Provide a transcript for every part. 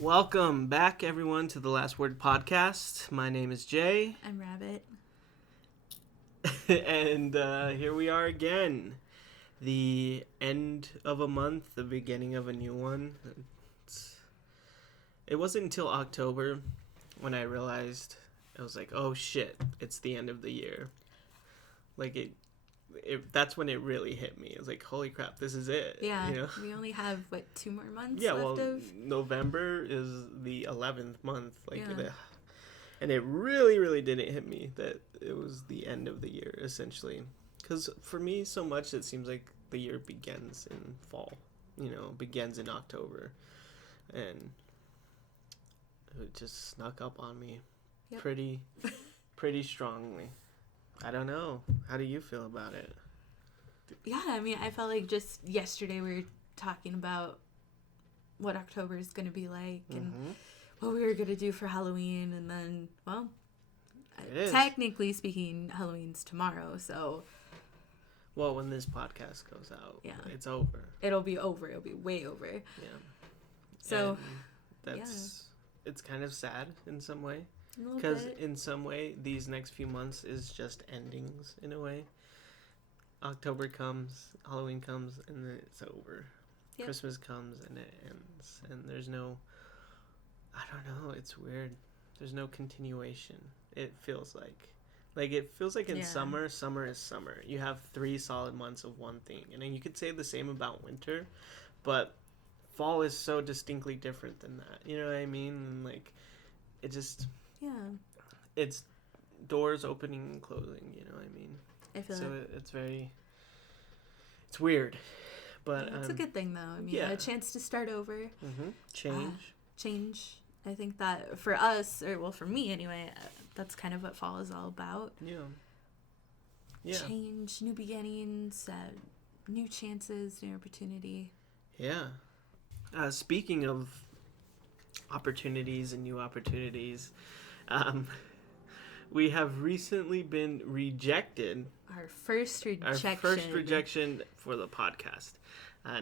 Welcome back, everyone, to the Last Word podcast. My name is Jay. I'm Rabbit. And here we are again. The end of a month, the beginning of a new one. It wasn't until October when I realized, I was like, oh shit, it's the end of the year. Like, that's when it really hit me. It was like, holy crap, this is it. Yeah, you know? we only have, 2 more months Yeah, left well, of? November is the 11th month. Yeah. And it really didn't hit me that it was the end of the year, essentially. Because for me, so much, it seems like the year begins in fall. Begins in October. And it just snuck up on me pretty strongly. I don't know. How do you feel about it? Yeah, I mean, I felt like just yesterday we were talking about what October is going to be like and what we were going to do for Halloween. And then, well, technically speaking, Halloween's tomorrow, so... Well, when this podcast goes out, yeah, it's over. It'll be over. It'll be way over. Yeah. So, it's kind of sad in some way. Because in some way, these next few months is just endings in a way. October comes, Halloween comes, and then it's over. Yep. Christmas comes and it ends. And there's no, I don't know, it's weird. There's no continuation. It feels like. It feels like in summer is summer. You have 3 solid months of one thing. And then you could say the same about winter, but fall is so distinctly different than that. You know what I mean? And it just... Yeah. It's doors opening and closing, you know what I mean? I feel so like... it's weird. But it's a good thing, though. I mean, a chance to start over. Change. I think that for us, or well, for me anyway, that's kind of what fall is all about. Yeah. Change, new beginnings, new chances, new opportunity. Yeah. Speaking of opportunities and new opportunities, we have recently been rejected. Our first rejection for the podcast.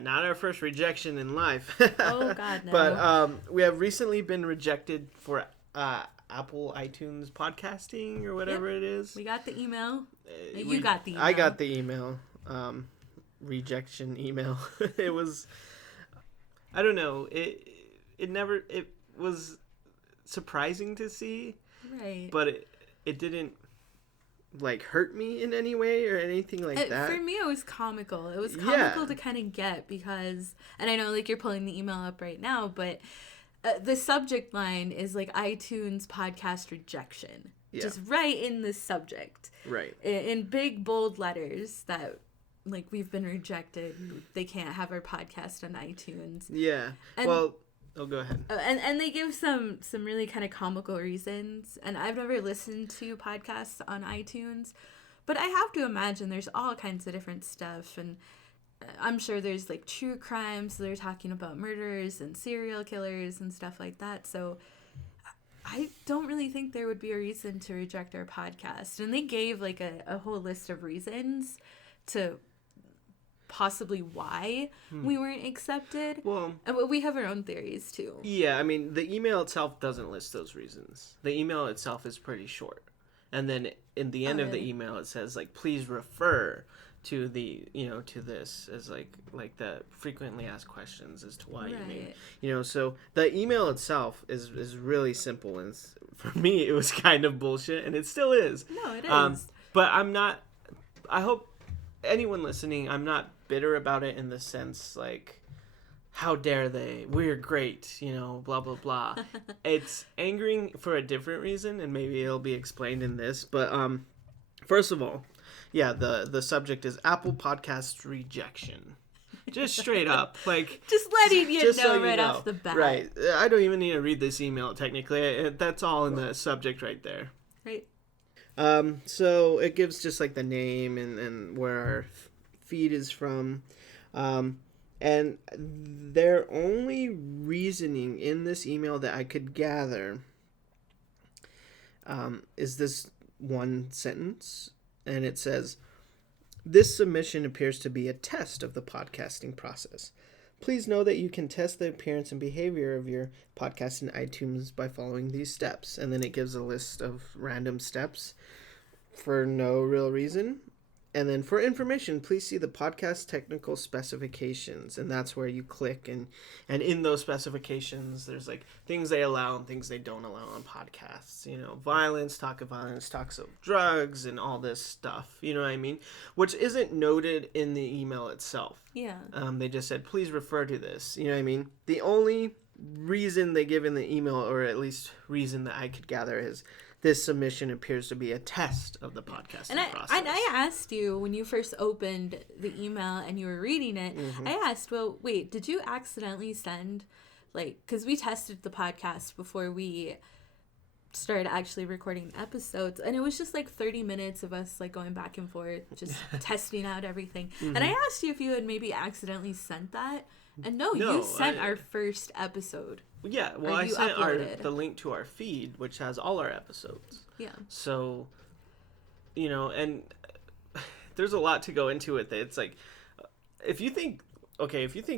Not our first rejection in life. Oh, God, no. But we have recently been rejected for Apple iTunes podcasting or whatever it is. We got the email. You got the email. I got the email. Rejection email. It was... I don't know. It was surprising to see. Right. But it didn't... hurt me in any way or anything like that. For me, it was comical. It was comical to kind of get because, and I know you're pulling the email up right now, but the subject line is iTunes podcast rejection. Yeah. Just right in the subject. Right. In big, bold letters that, we've been rejected. They can't have our podcast on iTunes. Yeah. Go ahead. And they give some really kind of comical reasons. And I've never listened to podcasts on iTunes, but I have to imagine there's all kinds of different stuff. And I'm sure there's true crime. So they're talking about murderers and serial killers and stuff like that. So I don't really think there would be a reason to reject our podcast. And they gave a whole list of reasons to possibly why we weren't accepted. Well, we have our own theories too. Yeah, I mean, the email itself doesn't list those reasons. The email itself is pretty short. And then in the end of the email it says please refer to the, to this as the frequently asked questions as to why you may, so the email itself is really simple, and for me it was kind of bullshit, and it still is. No, it is. But I hope anyone listening, I'm not bitter about it in the sense how dare they, we're great, blah blah blah. It's angering for a different reason, and maybe it'll be explained in this, but first of all, the subject is Apple Podcast rejection. Just straight up, just letting you know right off the bat. Right. I don't even need to read this email technically. That's all in the subject right there. Right. So it gives just the name and where our feed is from. And their only reasoning in this email that I could gather is this one sentence. And it says, "This submission appears to be a test of the podcasting process. Please know that you can test the appearance and behavior of your podcast in iTunes by following these steps. And then it gives a list of random steps for no real reason. And then for information, please see the podcast technical specifications. And that's where you click. And in those specifications, there's like things they allow and things they don't allow on podcasts. You know, violence, talk of drugs, and all this stuff. You know what I mean? Which isn't noted in the email itself. Yeah. They just said, please refer to this. You know what I mean? The only reason they give in the email, or at least reason that I could gather, is this submission appears to be a test of the podcasting process. And I asked you when you first opened the email and you were reading it, I asked, well, wait, did you accidentally send, like, because we tested the podcast before we started actually recording episodes, and it was just like 30 minutes of us like going back and forth, just testing out everything. And I asked you if you had maybe accidentally sent that. And no, you sent our first episode. Yeah, well, I sent the link to our feed, which has all our episodes. Yeah. So, you know, and there's a lot to go into with it. It's like, if you think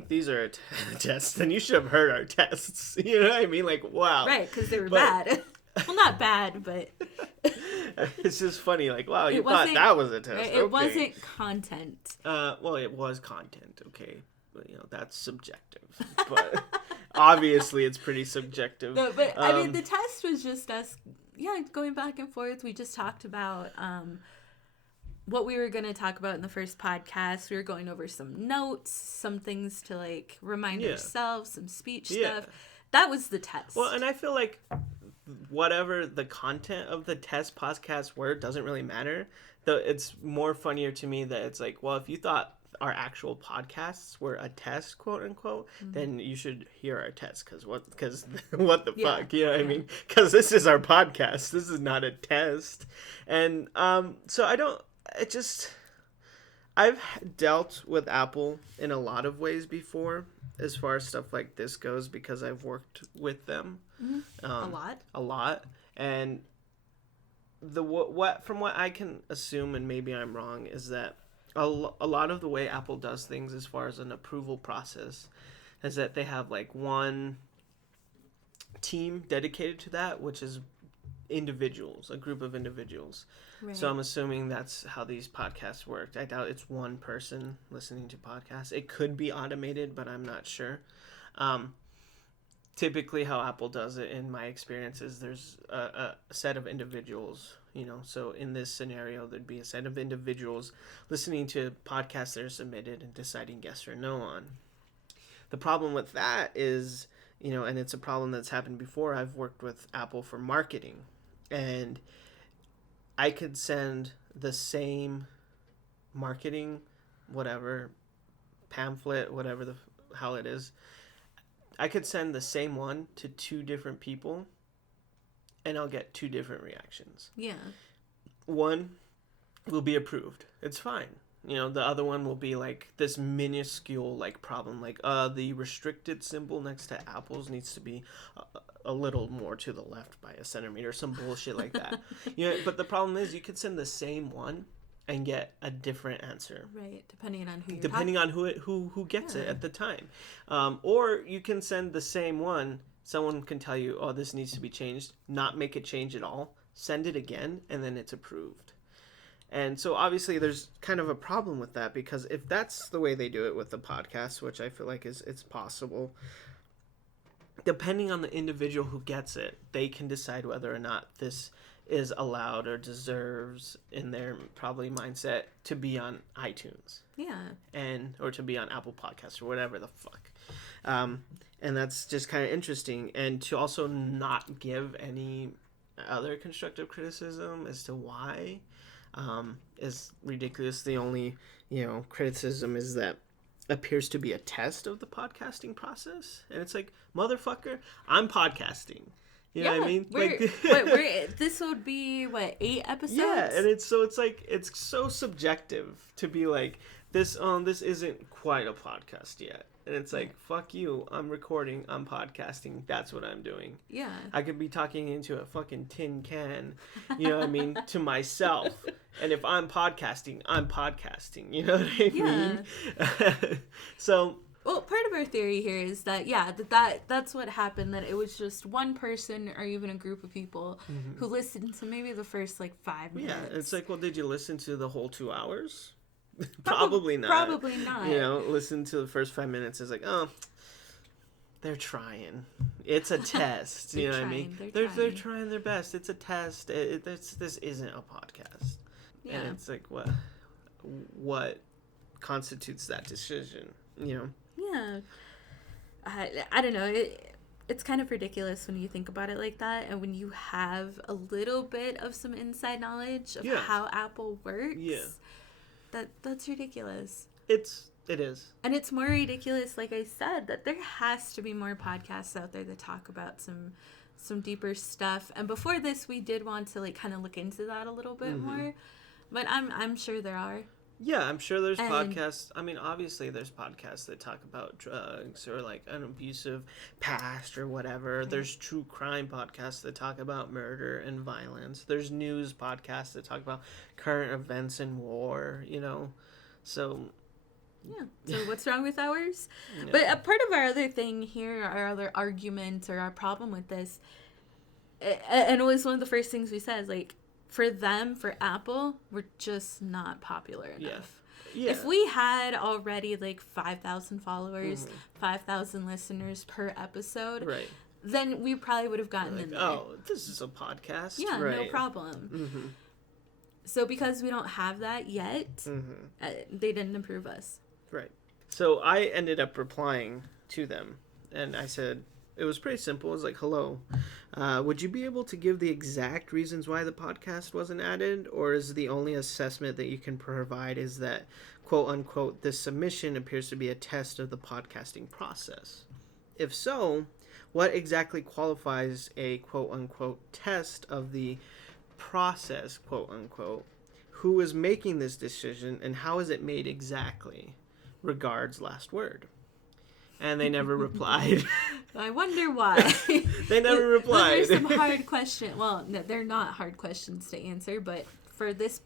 these are a test, then you should have heard our tests. You know what I mean? Like, wow. Right, because they were bad. Well, not bad, but... It's just funny, like, wow, you thought that was a test. Right, it wasn't content. Well, it was content, okay. You know, that's subjective, but obviously it's pretty subjective. No, but I mean, the test was just us, going back and forth. We just talked about what we were going to talk about in the first podcast. We were going over some notes, some things to like remind ourselves, some speech stuff. That was the test. Well, and I feel like whatever the content of the test podcast were doesn't really matter. Though it's more funnier to me that it's like, well, if you thought our actual podcasts were a test, quote unquote, then you should hear our test, because what the fuck, you know what I mean? Because this is our podcast, this is not a test. And so I've dealt with Apple in a lot of ways before, as far as stuff like this goes, because I've worked with them a lot, and from what I can assume, and maybe I'm wrong, is that a lot of the way Apple does things as far as an approval process is that they have like one team dedicated to that, which is a group of individuals. Right. So I'm assuming that's how these podcasts work. I doubt it's one person listening to podcasts. It could be automated, but I'm not sure. Typically how Apple does it, in my experience, is there's a set of individuals. You know, so in this scenario, there'd be a set of individuals listening to podcasts that are submitted and deciding yes or no on. The problem with that is, you know, and it's a problem that's happened before. I've worked with Apple for marketing, and I could send the same marketing, whatever, pamphlet, whatever the hell it is. I could send the same one to two different people, and I'll get two different reactions. Yeah. One will be approved. It's fine. You know, the other one will be like this minuscule like problem, like the restricted symbol next to apples needs to be a little more to the left by a centimeter, some bullshit like that. You know, but the problem is you could send the same one and get a different answer. Right, depending on who you're depending on who gets it at the time. Or you can send the same one. Someone can tell you, oh, this needs to be changed, not make a change at all, send it again, and then it's approved. And so obviously there's kind of a problem with that, because if that's the way they do it with the podcast, which I feel like it's possible, depending on the individual who gets it, they can decide whether or not this is allowed or deserves, in their probably mindset, to be on iTunes. Yeah. Or to be on Apple Podcasts or whatever the fuck. And that's just kind of interesting. And to also not give any other constructive criticism as to why is ridiculous. The only, criticism is that appears to be a test of the podcasting process. And it's like, motherfucker, I'm podcasting. You know what I mean? This would be, 8 episodes? Yeah, and it's so subjective to be like, this isn't quite a podcast yet. And it's like, fuck you, I'm recording, I'm podcasting, that's what I'm doing. Yeah. I could be talking into a fucking tin can, you know what I mean, to myself. And if I'm podcasting, you know what I mean? So... Well, part of our theory here is that, that's what happened, that it was just one person or even a group of people who listened to maybe the first, 5 minutes. Yeah, it's like, well, did you listen to the whole 2 hours? Probably not. Probably not. Listen to the first 5 minutes. It's like, oh, they're trying. It's a test. You know what I mean? They're trying their best. It's a test. This isn't a podcast. Yeah. And it's like, what constitutes that decision? Yeah. I don't know. It's kind of ridiculous when you think about it like that, and when you have a little bit of some inside knowledge of how Apple works. Yeah. That's ridiculous. It is. And it's more ridiculous, like I said, that there has to be more podcasts out there that talk about some deeper stuff. And before this, we did want to kind of look into that a little bit more. But I'm sure there are. Yeah, I'm sure there's podcasts. I mean, obviously there's podcasts that talk about drugs or an abusive past or whatever. There's true crime podcasts that talk about murder and violence. There's news podcasts that talk about current events and war, So... Yeah. So what's wrong with ours? Yeah. But a part of our other thing here, our other argument or our problem with this, and it was one of the first things we said, for Apple, we're just not popular enough. Yeah. If we had already 5,000 followers, 5,000 listeners per episode, then we probably would have gotten in there. Oh, this is a podcast. Yeah, no problem. So because we don't have that yet, they didn't approve us. Right. So I ended up replying to them, and I said, it was pretty simple. It was like, hello, would you be able to give the exact reasons why the podcast wasn't added, or is the only assessment that you can provide is that, quote unquote, this submission appears to be a test of the podcasting process? If so, what exactly qualifies a quote unquote test of the process, quote unquote? Who is making this decision, and how is it made exactly? Regards, last word. And they never replied. I wonder why. They never replied. Those are some hard questions. Well, no, they're not hard questions to answer, but for this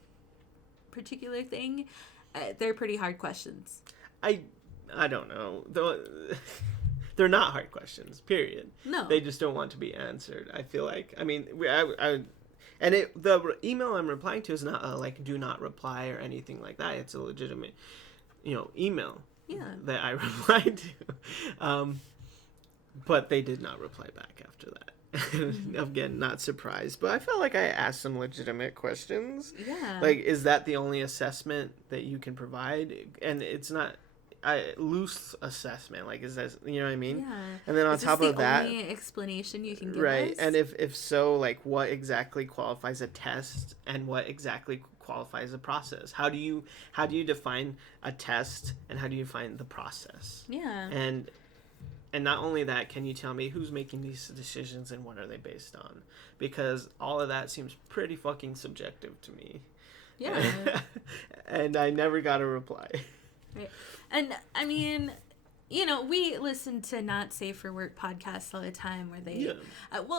particular thing, they're pretty hard questions. I don't know. They're not hard questions, period. No. They just don't want to be answered. I feel like, I mean, and the email I'm replying to is not do not reply or anything like that. It's a legitimate, email that I replied to. But they did not reply back after that. Again, not surprised. But I felt like I asked some legitimate questions. Yeah. Is that the only assessment that you can provide? And it's not loose assessment. Is that, you know what I mean? Yeah. And then on top of that, only explanation you can give right us? And if so, what exactly qualifies a test, and what exactly qualifies a process? How do you define a test, and how do you define the process? Yeah. And not only that, can you tell me who's making these decisions and what are they based on? Because all of that seems pretty fucking subjective to me. Yeah. And I never got a reply. Right. And I mean, we listen to Not Safe for Work podcasts all the time where they,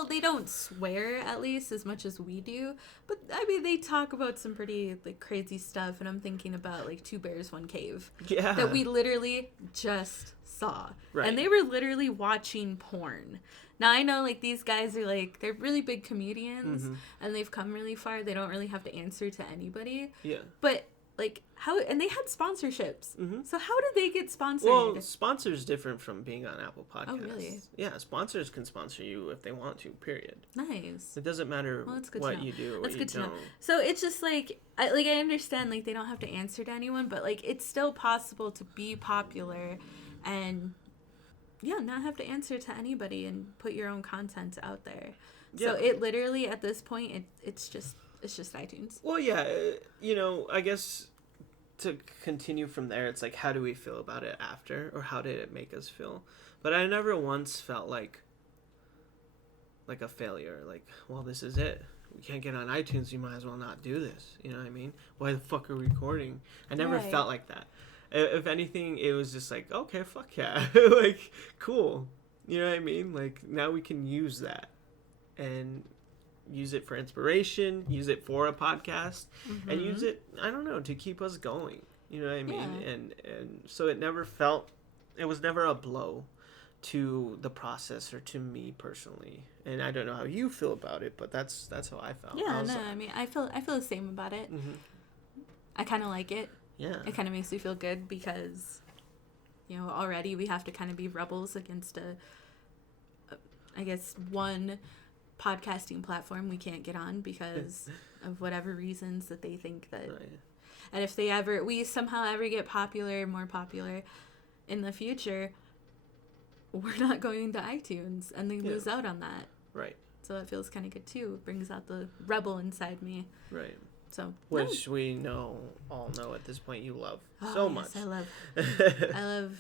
they don't swear at least as much as we do, but I mean, they talk about some pretty crazy stuff, and I'm thinking about Two Bears, One Cave. Yeah. That we literally just saw. Right. And they were literally watching porn. Now, I know, these guys are, they're really big comedians, and they've come really far. They don't really have to answer to anybody. Yeah. But... how, and they had sponsorships. So how did they get sponsored? Well, sponsors different from being on Apple Podcasts. Oh, really? Yeah, sponsors can sponsor you if they want to, period. Nice. It doesn't matter what you do or what you don't. So it's just I understand they don't have to answer to anyone, but it's still possible to be popular and not have to answer to anybody and put your own content out there. Yeah. So it literally at this point it's just iTunes. Well, yeah, I guess to continue from there, it's how do we feel about it after, or how did it make us feel? But I never once felt like a failure. Well, this is it. We can't get on iTunes. You might as well not do this. You know what I mean? Why the fuck are we recording? I never felt like that. If anything, it was just okay, fuck yeah. Cool. You know what I mean? Now we can use that. And use it for inspiration, use it for a podcast, and use it, I don't know, to keep us going. You know what I mean? Yeah. And so it never felt it was never a blow to the process or to me personally. And I don't know how you feel about it, but that's how I felt. Yeah, I mean, I feel the same about it. Mm-hmm. I kind of like it. Yeah. It kind of makes me feel good because, you know, already we have to kind of be rebels against I guess, one podcasting platform we can't get on because of whatever reasons that they think that. Right. And if we somehow ever get more popular in the future, we're not going to iTunes and they lose out on that. Right. So that feels kind of good too. It brings out the rebel inside me. Right. So, which we all know at this point you love so much. Yes, I love,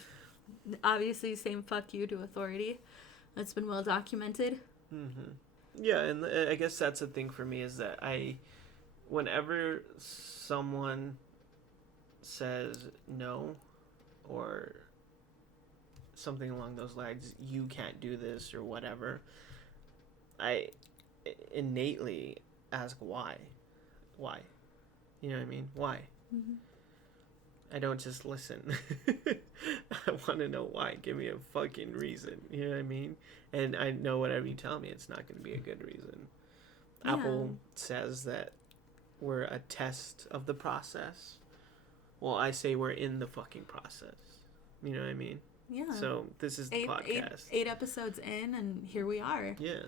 obviously, same fuck you to authority. That's been well documented. Mm-hmm. Yeah, and I guess that's the thing for me is that whenever someone says no or something along those lines, you can't do this or whatever, I innately ask why. Why? You know what I mean? Why? Mm-hmm. I don't just listen. I want to know why. Give me a fucking reason. You know what I mean? And I know whatever you tell me, it's not going to be a good reason. Yeah. Apple says that we're a test of the process. Well, I say we're in the fucking process. You know what I mean? Yeah. So this is the podcast. Eight episodes in, and here we are. Yeah.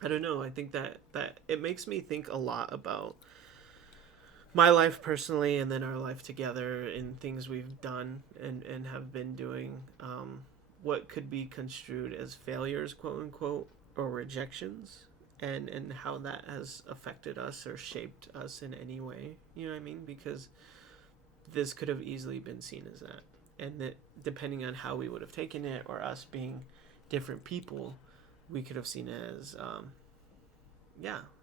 I don't know. I think that it makes me think a lot about my life personally and then our life together and things we've done and have been doing. What could be construed as failures, quote unquote, or rejections, and how that has affected us or shaped us in any way. You know what I mean? Because this could have easily been seen as that. And that depending on how we would have taken it or us being different people, we could have seen it as,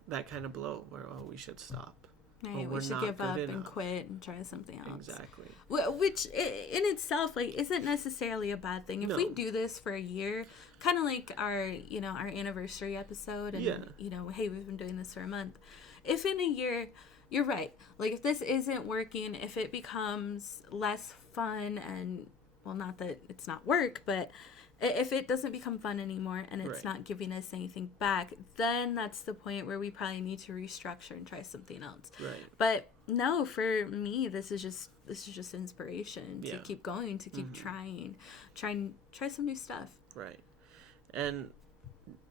that kind of blow where, we should stop. Right, we should give up and quit and try something else. Exactly. Which in itself, isn't necessarily a bad thing. If we do this for a year, kind of like our anniversary episode, and, hey, we've been doing this for a month. If in a year, you're right. Like, if this isn't working, if it becomes less fun and, well, not that it's not work, but if it doesn't become fun anymore and it's not giving us anything back, then that's the point where we probably need to restructure and try something else. Right. But no, for me, this is just inspiration to keep going, to keep trying some new stuff. Right. And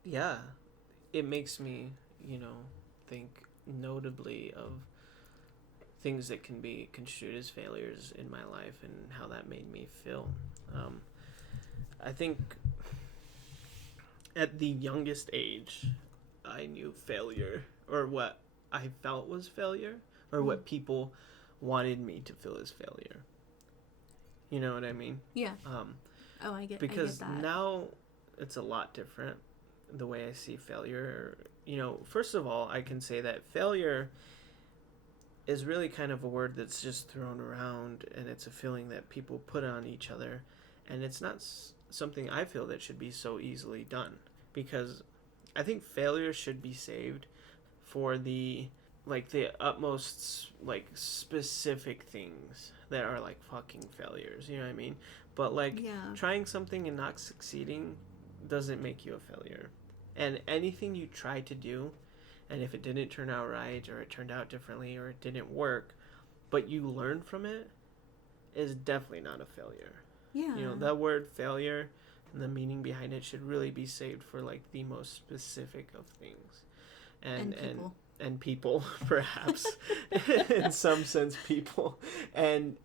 it makes me, think notably of things that can be construed as failures in my life and how that made me feel. I think at the youngest age, I knew failure, or what I felt was failure, or what people wanted me to feel as failure. You know what I mean? Yeah. I get because I get that. Now it's a lot different, the way I see failure. First of all, I can say that failure is really kind of a word that's just thrown around, and it's a feeling that people put on each other, and it's not something I feel that should be so easily done, because I think failure should be saved for the utmost specific things that are fucking failures, you know what I mean? But trying something and not succeeding doesn't make you a failure. And anything you try to do, and if it didn't turn out right, or it turned out differently, or it didn't work, but you learn from it, is definitely not a failure. Yeah. That word failure and the meaning behind it should really be saved for the most specific of things. And people, perhaps. In some sense, people. And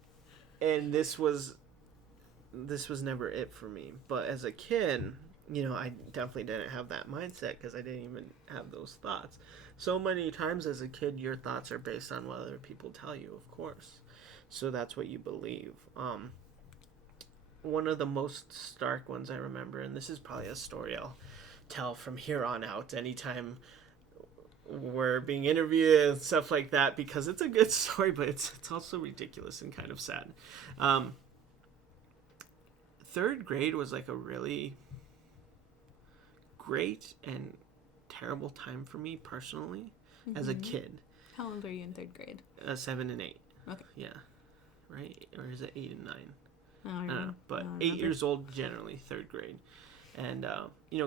this was never it for me. But as a kid, I definitely didn't have that mindset because I didn't even have those thoughts. So many times as a kid, your thoughts are based on what other people tell you, of course. So that's what you believe. One of the most stark ones I remember, and this is probably a story I'll tell from here on out anytime we're being interviewed and stuff like that, because it's a good story, but it's also ridiculous and kind of sad. Third grade was a really great and terrible time for me personally as a kid. How old are you in third grade? 7 and 8. Okay. Yeah. Right? Or is it 8 and 9? Oh, I don't know, but I 8 years old generally, 3rd grade. And,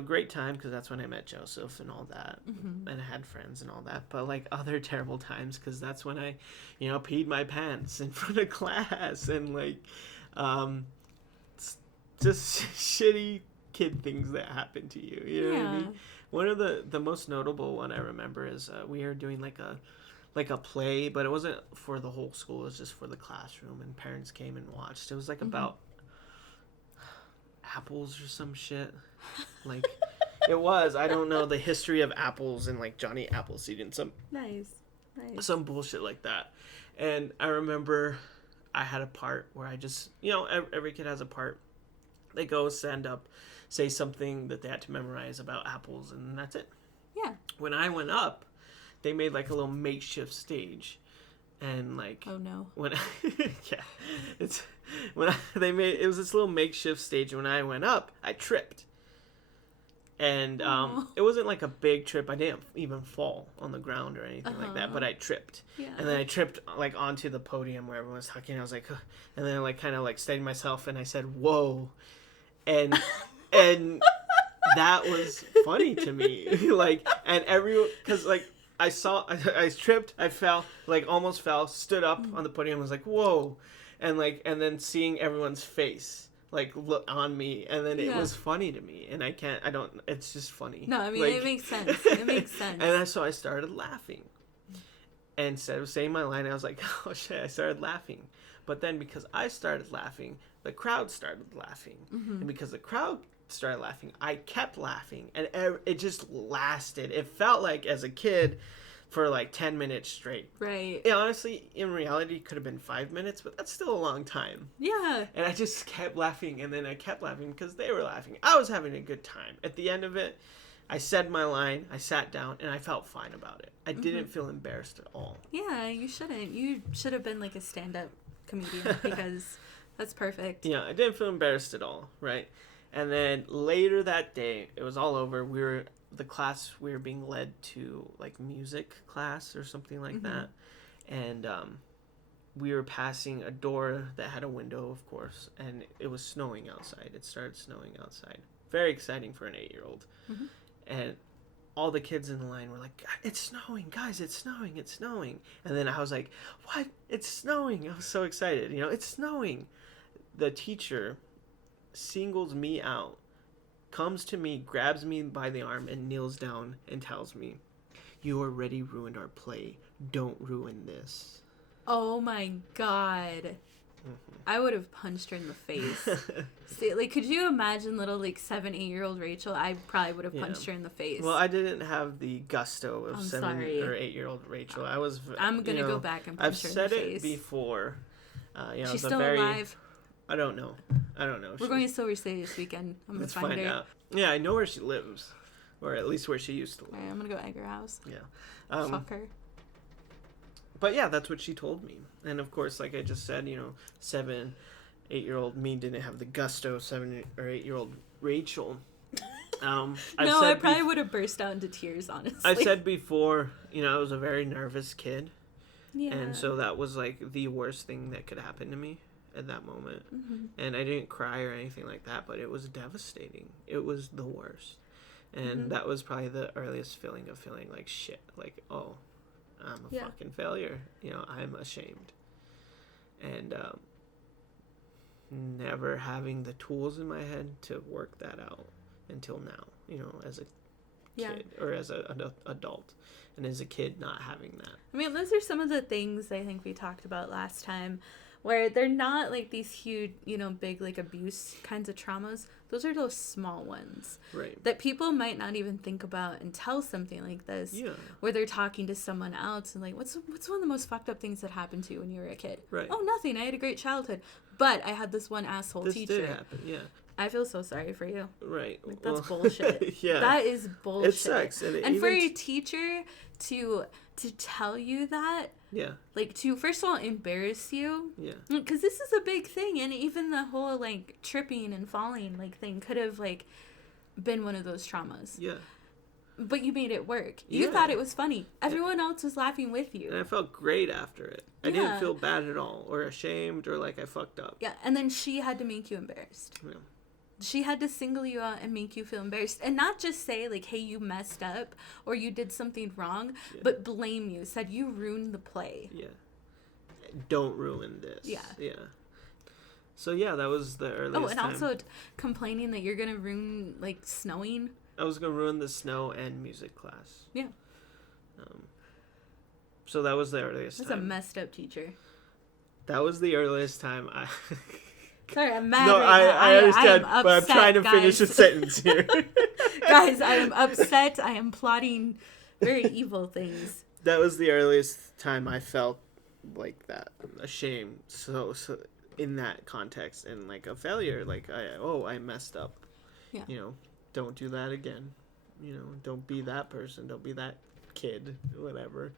great time because that's when I met Joseph and all that. Mm-hmm. And I had friends and all that. But, like, other terrible times because that's when I, peed my pants in front of class. And, like, just shitty kid things that happen to you. You know what I mean? One of the most notable one I remember is we were doing, like a play, but it wasn't for the whole school. It was just for the classroom. And parents came and watched. It was, like, about apples or some shit. Like, it was. I don't know the history of apples and, like, Johnny Appleseed and some some bullshit like that. And I remember I had a part where I just, every kid has a part. They go stand up, say something that they had to memorize about apples, and that's it. Yeah. When I went up, they made, like, a little makeshift stage. And, like, oh no, when it was this little makeshift stage. When I went up, I tripped, and it wasn't like a big trip. I didn't even fall on the ground or anything like that, but I tripped. Yeah. And then I tripped, like, onto the podium where everyone was talking. I was like, ugh. And then I, like, kind of, like, steadied myself, and I said, "Whoa," and that was funny to me. Like, and everyone, because, like, I tripped, I fell, like, almost fell, stood up on the podium, was like, whoa, and then seeing everyone's face, like, look on me, and then it was funny to me, and it's just funny. No, I mean, like, it makes sense. It makes sense. And so I started laughing, and instead of saying my line, I was like, oh shit, I started laughing, but then because I started laughing, the crowd started laughing, and because the crowd started laughing, I kept laughing, and it just lasted. It felt like, as a kid, for like 10 minutes straight. Right. Honestly, in reality, it could have been 5 minutes, but that's still a long time. Yeah. And I just kept laughing, and then I kept laughing because they were laughing. I was having a good time. At the end of it, I said my line, I sat down, and I felt fine about it. I didn't feel embarrassed at all. Yeah, you shouldn't. You should have been like a stand-up comedian because that's perfect. Yeah, I didn't feel embarrassed at all, right? And then later that day, it was all over. We were being led to, like, music class or something like that. And we were passing a door that had a window, of course, and it was snowing outside. It started snowing outside. Very exciting for an 8-year-old. And all the kids in the line were like, it's snowing, guys, it's snowing, it's snowing. And then I was like, what? It's snowing. I was so excited. It's snowing. The teacher singles me out, comes to me, grabs me by the arm, and kneels down and tells me, "You already ruined our play. Don't ruin this." Oh my god. I would have punched her in the face. See, like, could you imagine little, like, 7, 8-year-old Rachel? I probably would have punched her in the face. Well, I didn't have the gusto of 7 or 8-year-old Rachel. I'm gonna go back and punch her in the face. I've said it before. She's still alive. I don't know. We're going to Silver City this weekend. I'm going to find her. Out. Yeah, I know where she lives. Or at least where she used to live. Right, I'm going to go egg her house. Yeah. Fuck her. But yeah, that's what she told me. And of course, like I just said, 7, 8-year-old me didn't have the gusto of 7 or 8-year-old Rachel. I probably would have burst out into tears, honestly. I said before, I was a very nervous kid. Yeah. And so that was, like, the worst thing that could happen to me at that moment. And I didn't cry or anything like that, but it was devastating. It was the worst. And that was probably the earliest feeling of feeling like shit. Like, oh, I'm a fucking failure. I'm ashamed. And never having the tools in my head to work that out until now, as a kid or as an adult. And as a kid, not having that. I mean, those are some of the things I think we talked about last time, where they're not like these huge, big, like, abuse kinds of traumas. Those are those small ones. Right. That people might not even think about until something like this. Yeah. Where they're talking to someone else and like, what's one of the most fucked up things that happened to you when you were a kid? Right. Oh, nothing. I had a great childhood. But I had this one asshole teacher. This did happen, yeah. I feel so sorry for you. Right. Like, that's bullshit. Yeah. That is bullshit. It sucks. And for your teacher to tell you that, yeah, like, to first of all embarrass you, yeah, because this is a big thing, and even the whole, like, tripping and falling, like, thing could have, like, been one of those traumas. Yeah. But you made it work. You thought it was funny. Everyone else was laughing with you. And I felt great after it. I didn't feel bad at all, or ashamed, or like I fucked up. Yeah, and then she had to make you embarrassed. Yeah. She had to single you out and make you feel embarrassed. And not just say, like, hey, you messed up, or you did something wrong, but blame you. Said you ruined the play. Yeah. Don't ruin this. Yeah. Yeah. So, yeah, that was the earliest time. Also complaining that you're going to ruin, like, snowing. I was going to ruin the snow and music class. Yeah. So that was the earliest time. That's a messed up teacher. That was the earliest time I... Sorry, I'm mad no, right now. I understand, I am upset, but I'm trying to finish a guys. sentence here. Guys, I am upset. I am plotting very evil things. That was the earliest time I felt like that. Ashamed. So in that context, and like a failure, like, I messed up. Yeah. You know, don't do that again. You know, don't be that person. Don't be that kid, whatever.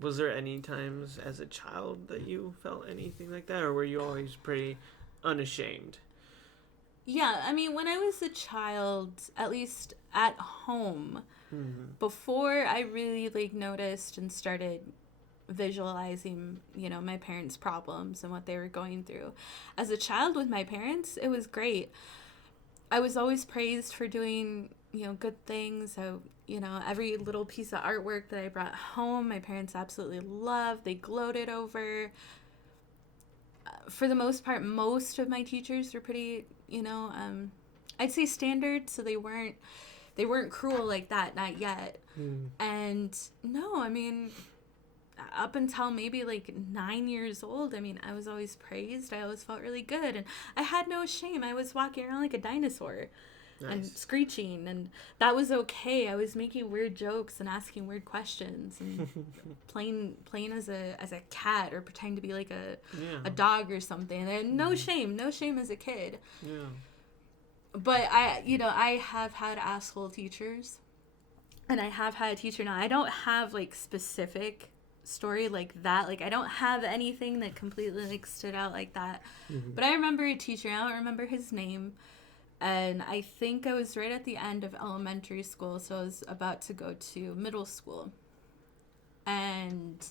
Was there any times as a child that you felt anything like that, or were you always pretty unashamed? Yeah, I mean, when I was a child, at least at home, before I really, like, noticed and started visualizing, you know, my parents' problems and what they were going through. As a child with my parents, it was great. I was always praised for doing, you know, good things. So, you know, every little piece of artwork that I brought home, my parents absolutely loved. They gloated over. For the most part, most of my teachers were pretty, you know, I'd say standard, so they weren't cruel like that, not yet. And no, I mean, up until maybe like 9 years old, I mean, I was always praised. I always felt really good, and I had no shame. I was walking around like a dinosaur. Nice. And screeching, and that was okay. I was making weird jokes and asking weird questions and playing as a cat, or pretending to be like a dog or something. And no shame as a kid. Yeah. But I have had asshole teachers, and I have had a teacher now. I don't have like specific story like that. Like, I don't have anything that completely like stood out like that. But I remember a teacher. I don't remember his name. And I think I was right at the end of elementary school, so I was about to go to middle school. And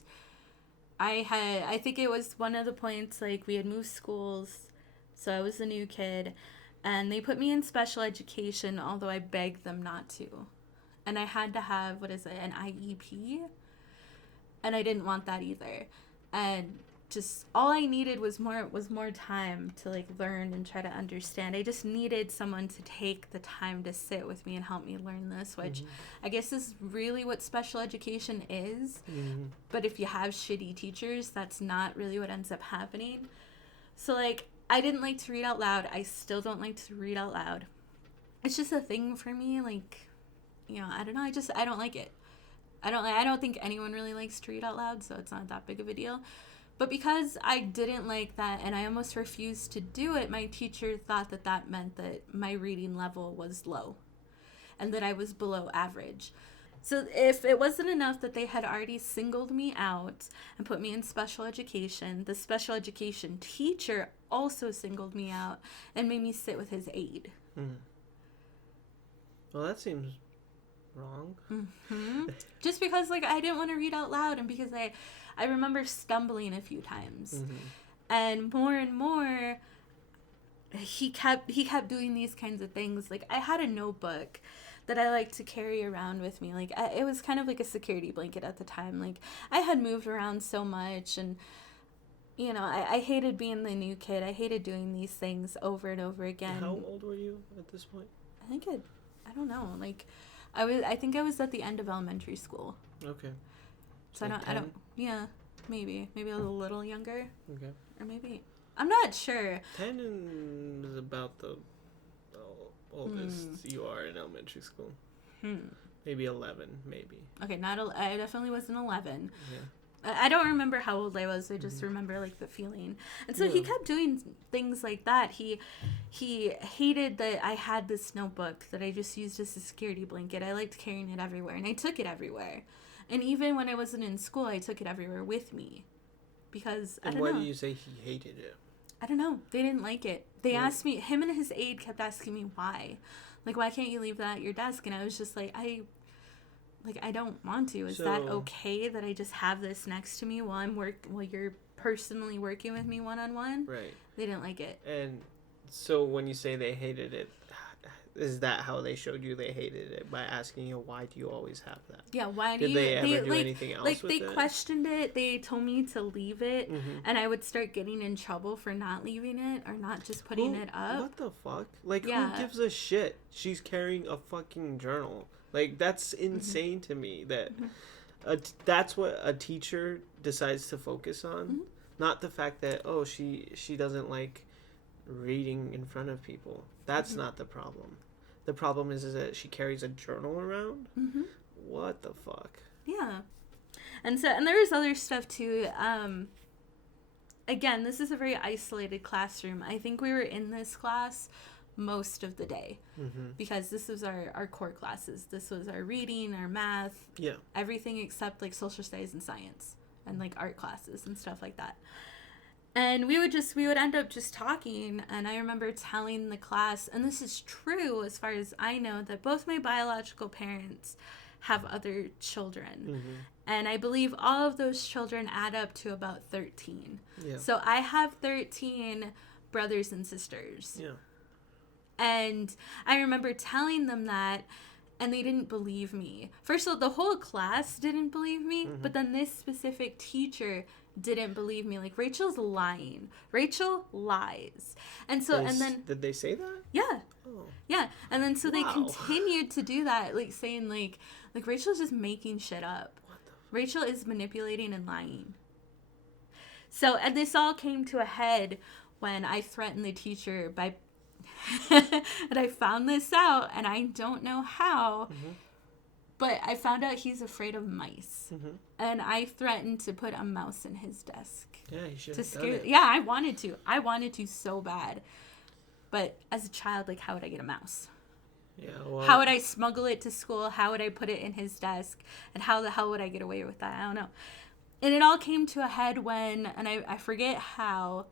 I think it was one of the points, like, we had moved schools, so I was a new kid, and they put me in special education, although I begged them not to. And I had to have, an IEP? And I didn't want that either. And just all I needed was more time to like learn and try to understand. I just needed someone to take the time to sit with me and help me learn this, which I guess is really what special education is. But if you have shitty teachers, that's not really what ends up happening. So like, I didn't like to read out loud. I still don't like to read out loud. It's just a thing for me. Like, you know, I don't know. I don't like it. I don't think anyone really likes to read out loud, so it's not that big of a deal. But because I didn't like that and I almost refused to do it, my teacher thought that meant that my reading level was low and that I was below average. So if it wasn't enough that they had already singled me out and put me in special education, the special education teacher also singled me out and made me sit with his aide. Well, that seems wrong. Just because like I didn't want to read out loud, and because I remember stumbling a few times. And more he kept doing these kinds of things. Like, I had a notebook that I liked to carry around with me. Like, it was kind of like a security blanket at the time. Like, I had moved around so much, and you know, I hated being the new kid. I hated doing these things over and over again. How old were you at this point? I don't know. Like, I think I was at the end of elementary school. Okay. So I don't, yeah, maybe a little younger. Okay. Or maybe, I'm not sure. 10 is about the oldest you are in elementary school. Maybe 11, maybe. Okay, I definitely wasn't 11. Yeah. I don't remember how old I was. I just remember like the feeling. And so he kept doing things like that. He hated that I had this notebook that I just used as a security blanket. I liked carrying it everywhere, and I took it everywhere. And even when I wasn't in school, I took it everywhere with me. Because, I don't know. And why do you say he hated it? I don't know. They didn't like it. They asked me, him and his aide kept asking me why. Like, why can't you leave that at your desk? And I was just like, I like, I don't want to. Is that okay that I just have this next to me while you're personally working with me one-on-one? Right. They didn't like it. And so when you say they hated it, is that how they showed you they hated it? By asking you, why do you always have that? Yeah, why do Did you... they ever do anything else with they it? questioned it. They told me to leave it, and I would start getting in trouble for not leaving it or not just putting it up. What the fuck? Like, who gives a shit? She's carrying a fucking journal. Like, that's insane to me. That that's what a teacher decides to focus on. Not the fact that, she doesn't like reading in front of people. That's not the problem. The problem is that she carries a journal around. What the fuck? Yeah. And there was other stuff too. Again, this is a very isolated classroom. I think we were in this class most of the day because this was our core classes. This was our reading, our math, everything except like social studies and science and like art classes and stuff like that. And we would end up just talking, and I remember telling the class, and this is true as far as I know, that both my biological parents have other children. And I believe all of those children add up to about 13. Yeah. So I have 13 brothers and sisters. Yeah. And I remember telling them that, and they didn't believe me. First of all, the whole class didn't believe me, but then this specific teacher didn't believe me. Like, Rachel's lying. Rachel lies. And so, and then... Did they say that? Yeah. Oh. Yeah. And then so they continued to do that, like, saying, like Rachel's just making shit up. What the fuck? Rachel is manipulating and lying. So, and this all came to a head when I threatened the teacher by... and I found this out, and I don't know how... But I found out he's afraid of mice. And I threatened to put a mouse in his desk. Yeah, you should have done it. Yeah, I wanted to. I wanted to so bad. But as a child, like, how would I get a mouse? Yeah, well... How would I smuggle it to school? How would I put it in his desk? And how the hell would I get away with that? I don't know. And it all came to a head when, and I forget how,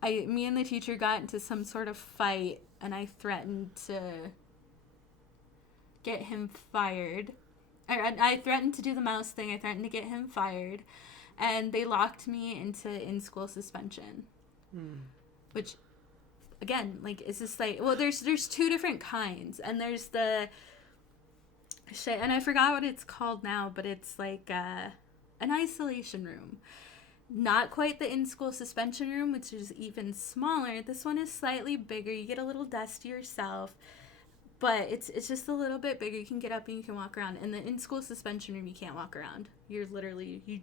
me and the teacher got into some sort of fight, and I threatened to... get him fired. I threatened to do the mouse thing. I threatened to get him fired. And they locked me into in-school suspension. Which, again, like, it's just like... Well, there's two different kinds. And there's the... shit, and I forgot what it's called now, but it's like an isolation room. Not quite the in-school suspension room, which is even smaller. This one is slightly bigger. You get a little desk to yourself. But it's just a little bit bigger. You can get up and you can walk around. In the in-school suspension room, you can't walk around. You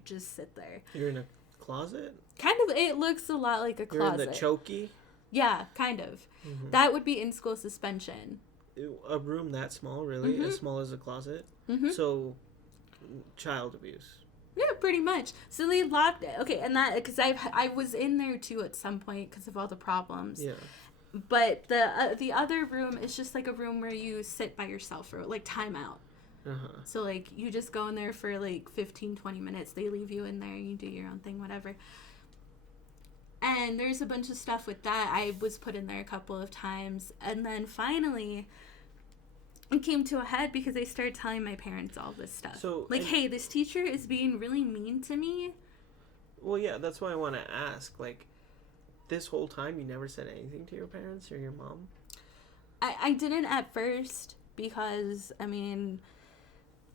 just sit there. You're in a closet? Kind of. It looks a lot like a closet. You're in the chokey? Yeah, kind of. That would be in-school suspension. A room that small, really? As small as a closet? So, child abuse. Yeah, pretty much. So they locked it. Okay, and that, because I was in there too at some point because of all the problems. Yeah. But the other room is just like a room where you sit by yourself for like timeout. So like you just go in there for like 15-20 minutes. They leave you in there, you do your own thing, whatever. And there's a bunch of stuff with that. I was put in there a couple of times, and then finally it came to a head because they started telling my parents all this stuff. So like, hey, this teacher is being really mean to me. Well, yeah, that's why I want to ask, like, this whole time you never said anything to your parents or your mom? I didn't at first because, I mean,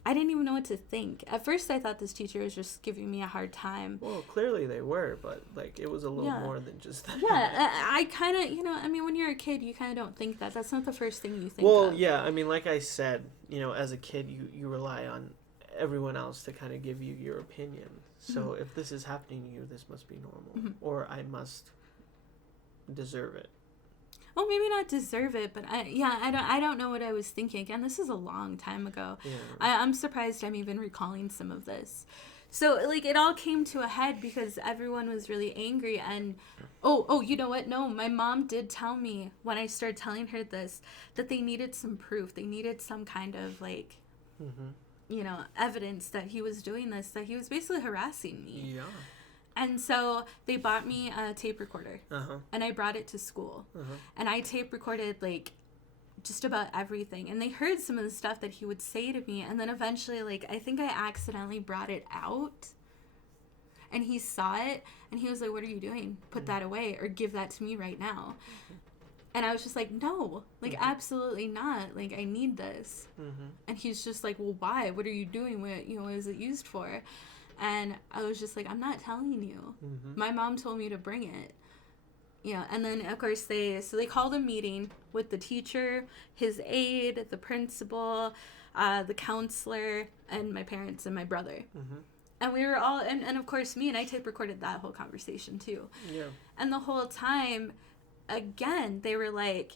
I didn't even know what to think. At first I thought this teacher was just giving me a hard time. Well, clearly they were, but, like, it was a little more than just that. Yeah, I kind of, I mean, when you're a kid, you kind of don't think that. That's not the first thing you think of. Well, yeah, I mean, like I said, as a kid, you rely on everyone else to kind of give you your opinion. So if this is happening to you, this must be normal. Or I must... deserve it. Well, maybe not deserve it, but I don't know what I was thinking. Again, this is a long time ago. Yeah. I'm surprised I'm even recalling some of this. So, like, it all came to a head because everyone was really angry. And you know what? No, my mom did tell me when I started telling her this that they needed some proof. They needed some kind of, like, evidence that he was doing this, that he was basically harassing me. Yeah. And so they bought me a tape recorder, and I brought it to school. And I tape recorded, like, just about everything. And they heard some of the stuff that he would say to me. And then eventually, like, I think I accidentally brought it out. And he saw it. And he was like, what are you doing? Put that away. Or give that to me right now. And I was just like, no. Like, absolutely not. Like, I need this. And he's just like, well, why? What are you doing? What is it used for? And I was just like, I'm not telling you. My mom told me to bring it. And then, of course, they called a meeting with the teacher, his aide, the principal, the counselor, and my parents and my brother. And we were all, and of course, me and I tape recorded that whole conversation, too. Yeah. And the whole time, again, they were like,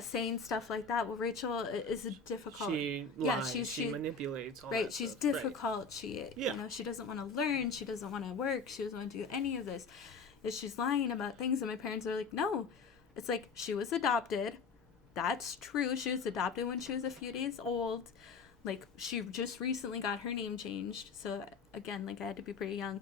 saying stuff like that. Well, Rachel is a difficult. She lies. She manipulates all right. That She's stuff. Difficult. Right. She doesn't want to learn. She doesn't want to work. She doesn't want to do any of this. She's lying about things. And my parents are like, no. It's like, she was adopted. That's true. She was adopted when she was a few days old. Like, she just recently got her name changed. So, again, like, I had to be pretty young.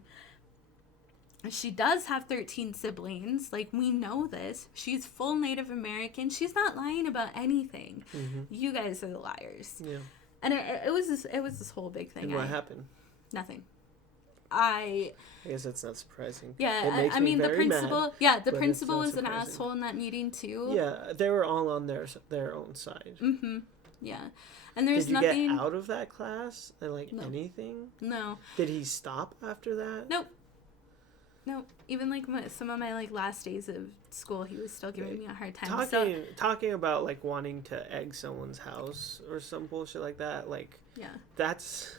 She does have 13 siblings. Like, we know this. She's full Native American. She's not lying about anything. You guys are the liars. Yeah. And it was this whole big thing. And what happened? Nothing. I guess that's not surprising. Yeah, I mean, the principal. Mad, yeah, the principal was surprising. An asshole in that meeting too. Yeah, they were all on their own side. Yeah, and there's nothing. Did you get out of that class and anything? No. Did he stop after that? Nope. Even like some of my last days of school, he was still giving me a hard time. Talking about wanting to egg someone's house or some bullshit like that. That's.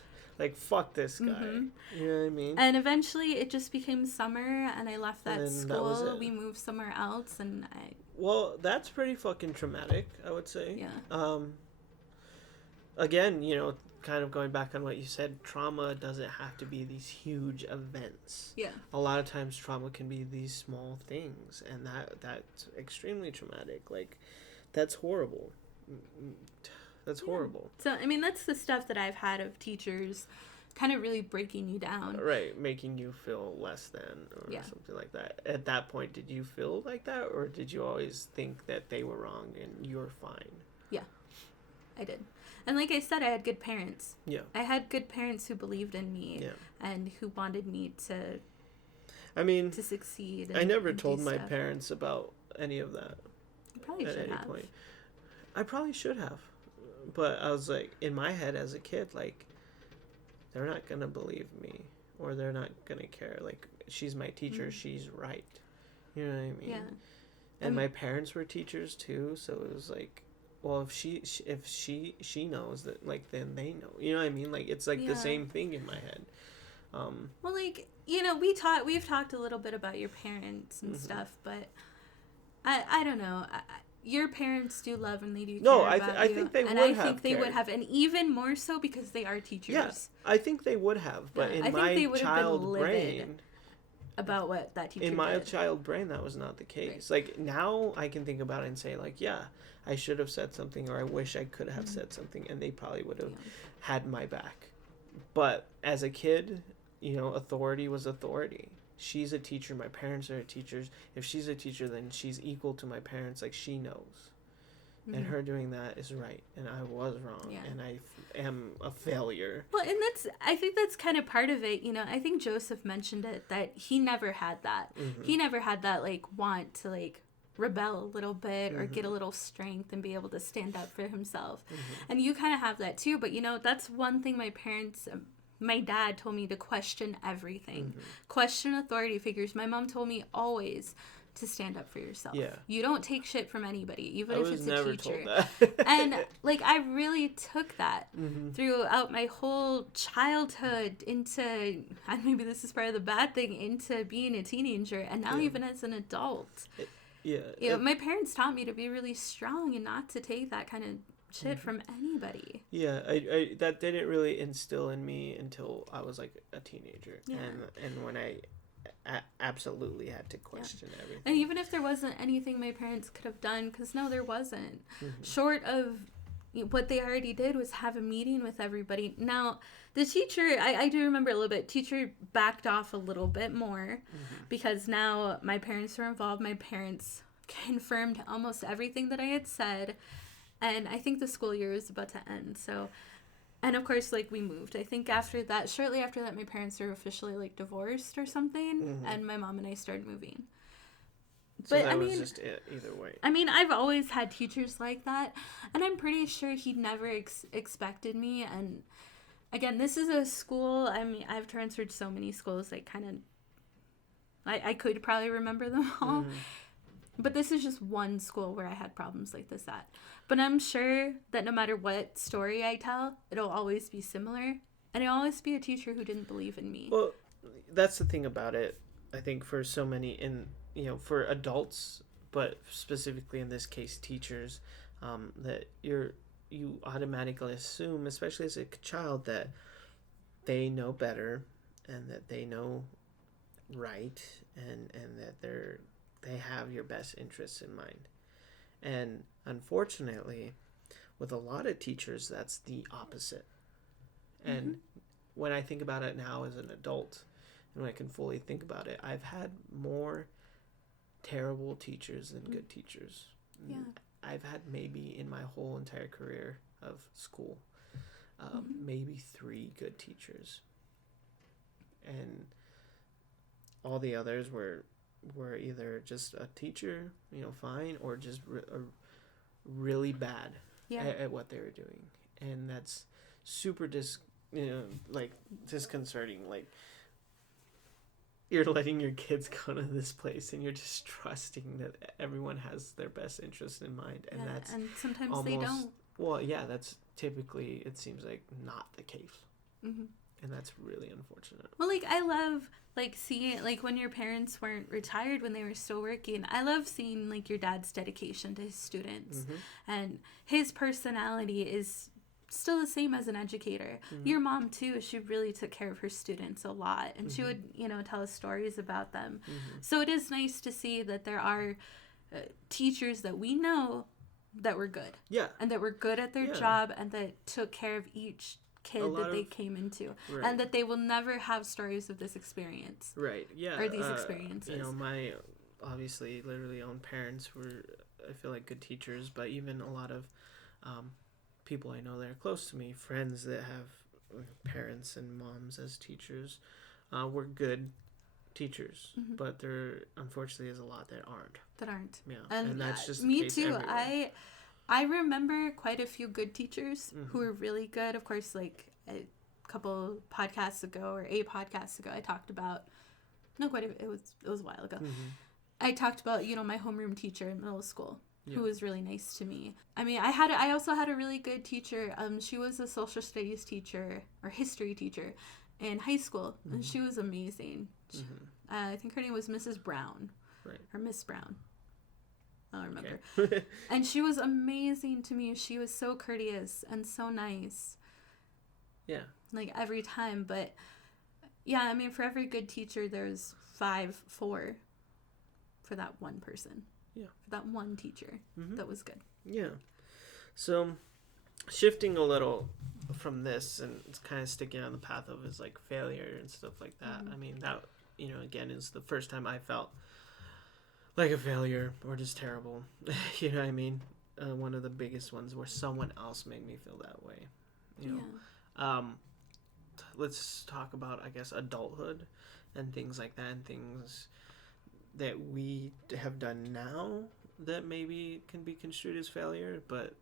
Fuck this guy. You know what I mean? And eventually it just became summer and I left that school. We moved somewhere else and I... Well, that's pretty fucking traumatic, I would say. Yeah. Again, kind of going back on what you said, trauma doesn't have to be these huge events. Yeah. A lot of times trauma can be these small things and that's extremely traumatic. That's horrible. That's horrible. So, I mean, that's the stuff that I've had of teachers kind of really breaking you down. Right, making you feel less than or something like that. At that point, did you feel like that? Or did you always think that they were wrong and you were fine? Yeah, I did. And like I said, I had good parents. Yeah. I had good parents who believed in me and who wanted me to succeed. I never told my parents about any of that. You probably should have. Point. I probably should have. But I was like, in my head as a kid, they're not going to believe me or they're not going to care. She's my teacher. She's right. You know what I mean? Yeah. And my parents were teachers too. So it was well, if she knows that, then they know. You know what I mean? It's the same thing in my head. Well, we've talked a little bit about your parents and stuff, but I don't know. Your parents do love and they do care about you. I think they would have. And I think they would have, and even more so because they are teachers. Yes, I think they would have, but in my child brain, about what that teacher in my child brain, that was not the case. Right. Now I can think about it and say, I should have said something, or I wish I could have said something, and they probably would have had my back. But as a kid, authority was authority. She's a teacher. My parents are teachers. If she's a teacher, then she's equal to my parents. She knows. And her doing that is right. And I was wrong. Yeah. And I am a failure. Well, and I think that's kind of part of it. I think Joseph mentioned it, that he never had that. He never had that, want to, rebel a little bit or get a little strength and be able to stand up for himself. And you kind of have that too. But, that's one thing my parents... My dad told me to question everything. Question authority figures. My mom told me always to stand up for yourself. Yeah. You don't take shit from anybody, even if it's a teacher. And I really took that throughout my whole childhood into, and maybe this is part of the bad thing, into being a teenager and now even as an adult. My parents taught me to be really strong and not to take that kind of shit from anybody. Yeah, I that didn't really instill in me until I was a teenager, and when I absolutely had to question everything. And even if there wasn't anything my parents could have done, because no, there wasn't. Short of what they already did was have a meeting with everybody. Now, the teacher, I do remember a little bit, teacher backed off a little bit more because now my parents were involved. My parents confirmed almost everything that I had said. And I think the school year was about to end. So, and of course, like, we moved. I think after that, shortly after that, my parents were officially, like, divorced or something. Mm-hmm. And my mom and I started moving. So But that I was mean, just it, either way. I mean, I've always had teachers like that. And I'm pretty sure he never expected me. And again, this is a school. I mean, I've transferred so many schools. Like, kind of, I could probably remember them all. Mm-hmm. But this is just one school where I had problems like this at. But I'm sure that no matter what story I tell, it'll always be similar. And it'll always be a teacher who didn't believe in me. Well, that's the thing about it. I think for so many, for adults, but specifically in this case, teachers, that you automatically assume, especially as a child, that they know better and that they know right and that they have your best interests in mind. And unfortunately, with a lot of teachers, that's the opposite. And Mm-hmm. when I think about it now as an adult, and when I can fully think about it, I've had more terrible teachers than good teachers. Yeah. I've had maybe in my whole entire career of school, maybe 3 good teachers. And all the others were either just a teacher, fine, or just really bad at what they were doing. And that's super disconcerting. Like, you're letting your kids go to this place and you're just trusting that everyone has their best interest in mind. And that's and sometimes almost, they don't. Well, yeah, that's typically, it seems like, not the case. Mm-hmm. And that's really unfortunate. Well, like, I love, like, seeing, like, when your parents weren't retired, when they were still working, I love seeing, like, your dad's dedication to his students. Mm-hmm. And his personality is still the same as an educator. Mm-hmm. Your mom, too, she really took care of her students a lot. And she would, tell us stories about them. Mm-hmm. So it is nice to see that there are teachers that we know that were good. Yeah. And that were good at their job and that took care of each kid that they came into, right. and that they will never have stories of this experience, right? Yeah, or these experiences. My obviously literally own parents were, I feel like, good teachers, but even a lot of people I know that are close to me, friends that have parents and moms as teachers, were good teachers, but there unfortunately is a lot that aren't. Yeah, and that's just me the case too. everywhere. I remember quite a few good teachers who were really good. Of course, like a couple podcasts ago or a podcast ago, I talked about, it was a while ago. I talked about, my homeroom teacher in middle school who was really nice to me. I mean, I also had a really good teacher. She was a social studies teacher or history teacher in high school, and she was amazing. I think her name was Mrs. Brown, right, or Miss Brown. I don't remember. Okay. And she was amazing to me. She was so courteous and so nice. Yeah. Like, every time. But, yeah, I mean, for every good teacher, there's 4 for that one person. Yeah. For that one teacher that was good. Yeah. So, shifting a little from this and it's kind of sticking on the path of is like failure and stuff like that. I mean, that, again, is the first time I felt like a failure or just terrible. You know what I mean? One of the biggest ones where someone else made me feel that way. You know? Let's talk about, I guess, adulthood and things like that, and things that we have done now that maybe can be construed as failure, but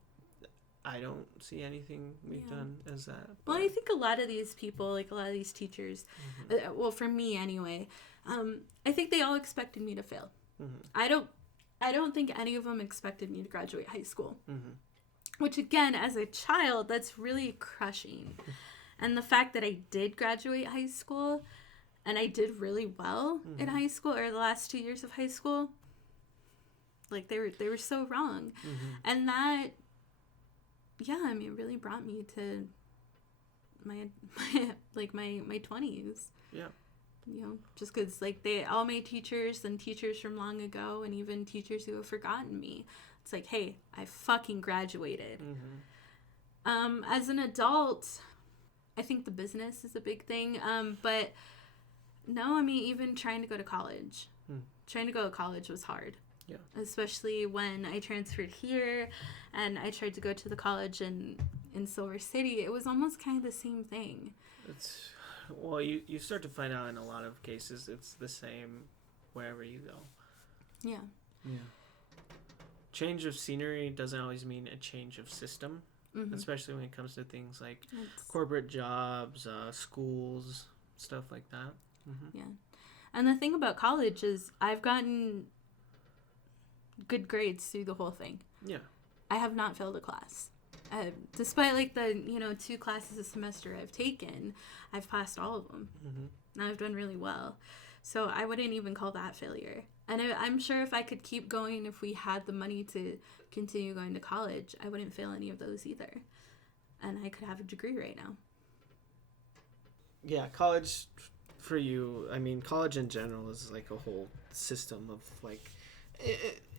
I don't see anything we've done as that. Well, I think a lot of these people, like a lot of these teachers, well, for me anyway, I think they all expected me to fail. I don't think any of them expected me to graduate high school. Which, again, as a child, that's really crushing. And the fact that I did graduate high school and I did really well in high school, or the last 2 years of high school, like, they were so wrong. And that, I mean, really brought me to my 20s. Yeah. Just because, like, all my teachers and teachers from long ago, and even teachers who have forgotten me, it's like, hey, I fucking graduated. As an adult, I think the business is a big thing. But no, I mean, even trying to go to college. Trying to go to college was hard. Yeah. Especially when I transferred here and I tried to go to the college in Silver City. It was almost kind of the same thing. Well, you start to find out in a lot of cases it's the same wherever you go. Yeah. Yeah. Change of scenery doesn't always mean a change of system, especially when it comes to things like corporate jobs, schools, stuff like that. Yeah. And the thing about college is I've gotten good grades through the whole thing. Yeah. I have not failed a class. Despite like the 2 classes a semester I've taken, I've passed all of them. And I've done really well. So I wouldn't even call that failure. And I'm sure if I could keep going, if we had the money to continue going to college, I wouldn't fail any of those either. And I could have a degree right now. Yeah, college for you, I mean, college in general is like a whole system of like,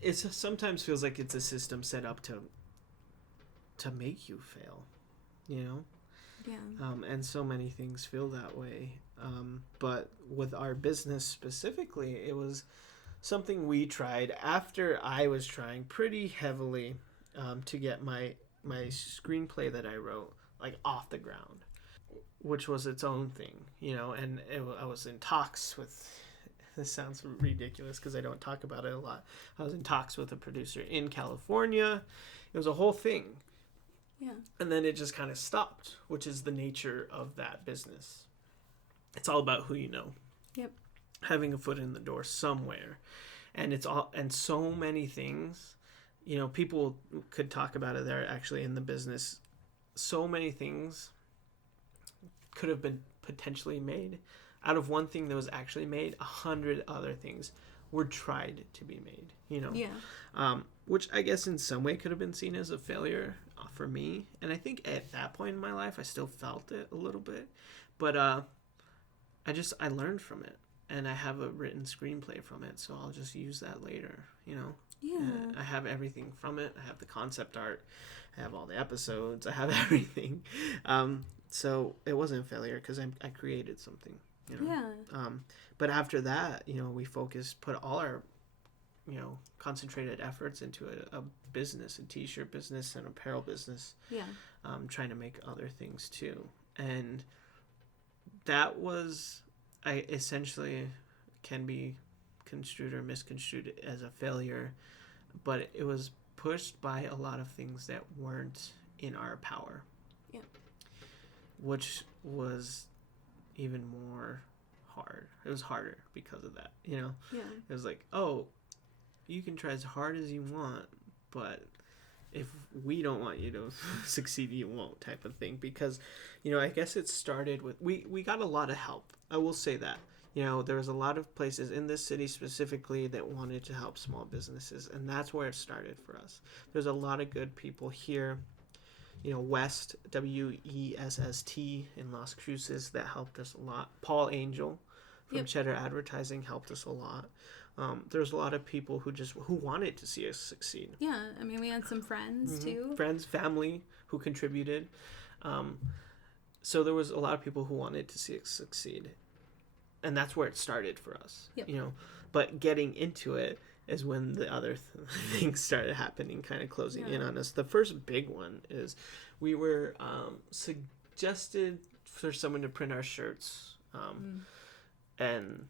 it sometimes feels like it's a system set up to make you fail, you know? Yeah. And so many things feel that way. But with our business specifically, it was something we tried after I was trying pretty heavily to get my screenplay that I wrote like off the ground, which was its own thing, you know. And I was in talks with. This sounds ridiculous because I don't talk about it a lot. I was in talks with a producer in California. It was a whole thing. Yeah. And then it just kind of stopped, which is the nature of that business. It's all about who you know. Yep. Having a foot in the door somewhere. And so many things, you know, people could talk about it there actually in the business. So many things could have been potentially made. Out of one thing that was actually made, 100 other things were tried to be made, you know? Yeah. Which I guess in some way could have been seen as a failure for me. And I think at that point in my life, I still felt it a little bit. But I learned from it. And I have a written screenplay from it, so I'll just use that later, you know? Yeah. I have everything from it. I have the concept art. I have all the episodes. I have everything. So it wasn't a failure because I created something, you know? Yeah. But after that, you know, we put all our, you know, concentrated efforts into a business, a t-shirt business, an apparel business. Yeah. Trying to make other things too. And that was, I essentially can be construed or misconstrued as a failure, but it was pushed by a lot of things that weren't in our power. Yeah. Which was even more hard. It was harder because of that, you know? Yeah. It was like, oh, you can try as hard as you want, but if we don't want you to succeed, you won't, type of thing. Because, you know, I guess it started with, we got a lot of help. I will say that. You know, there was a lot of places in this city specifically that wanted to help small businesses, and that's where it started for us. There's a lot of good people here. You know, West, WESST in Las Cruces, that helped us a lot. Paul Angel from Cheddar Advertising helped us a lot. There's a lot of people who wanted to see us succeed. Yeah, I mean, we had some friends too. Friends, family who contributed. So there was a lot of people who wanted to see us succeed. And that's where it started for us. Yep. You know, but getting into it is when the other things started happening, kind of closing in on us. The first big one is we were suggested for someone to print our shirts. And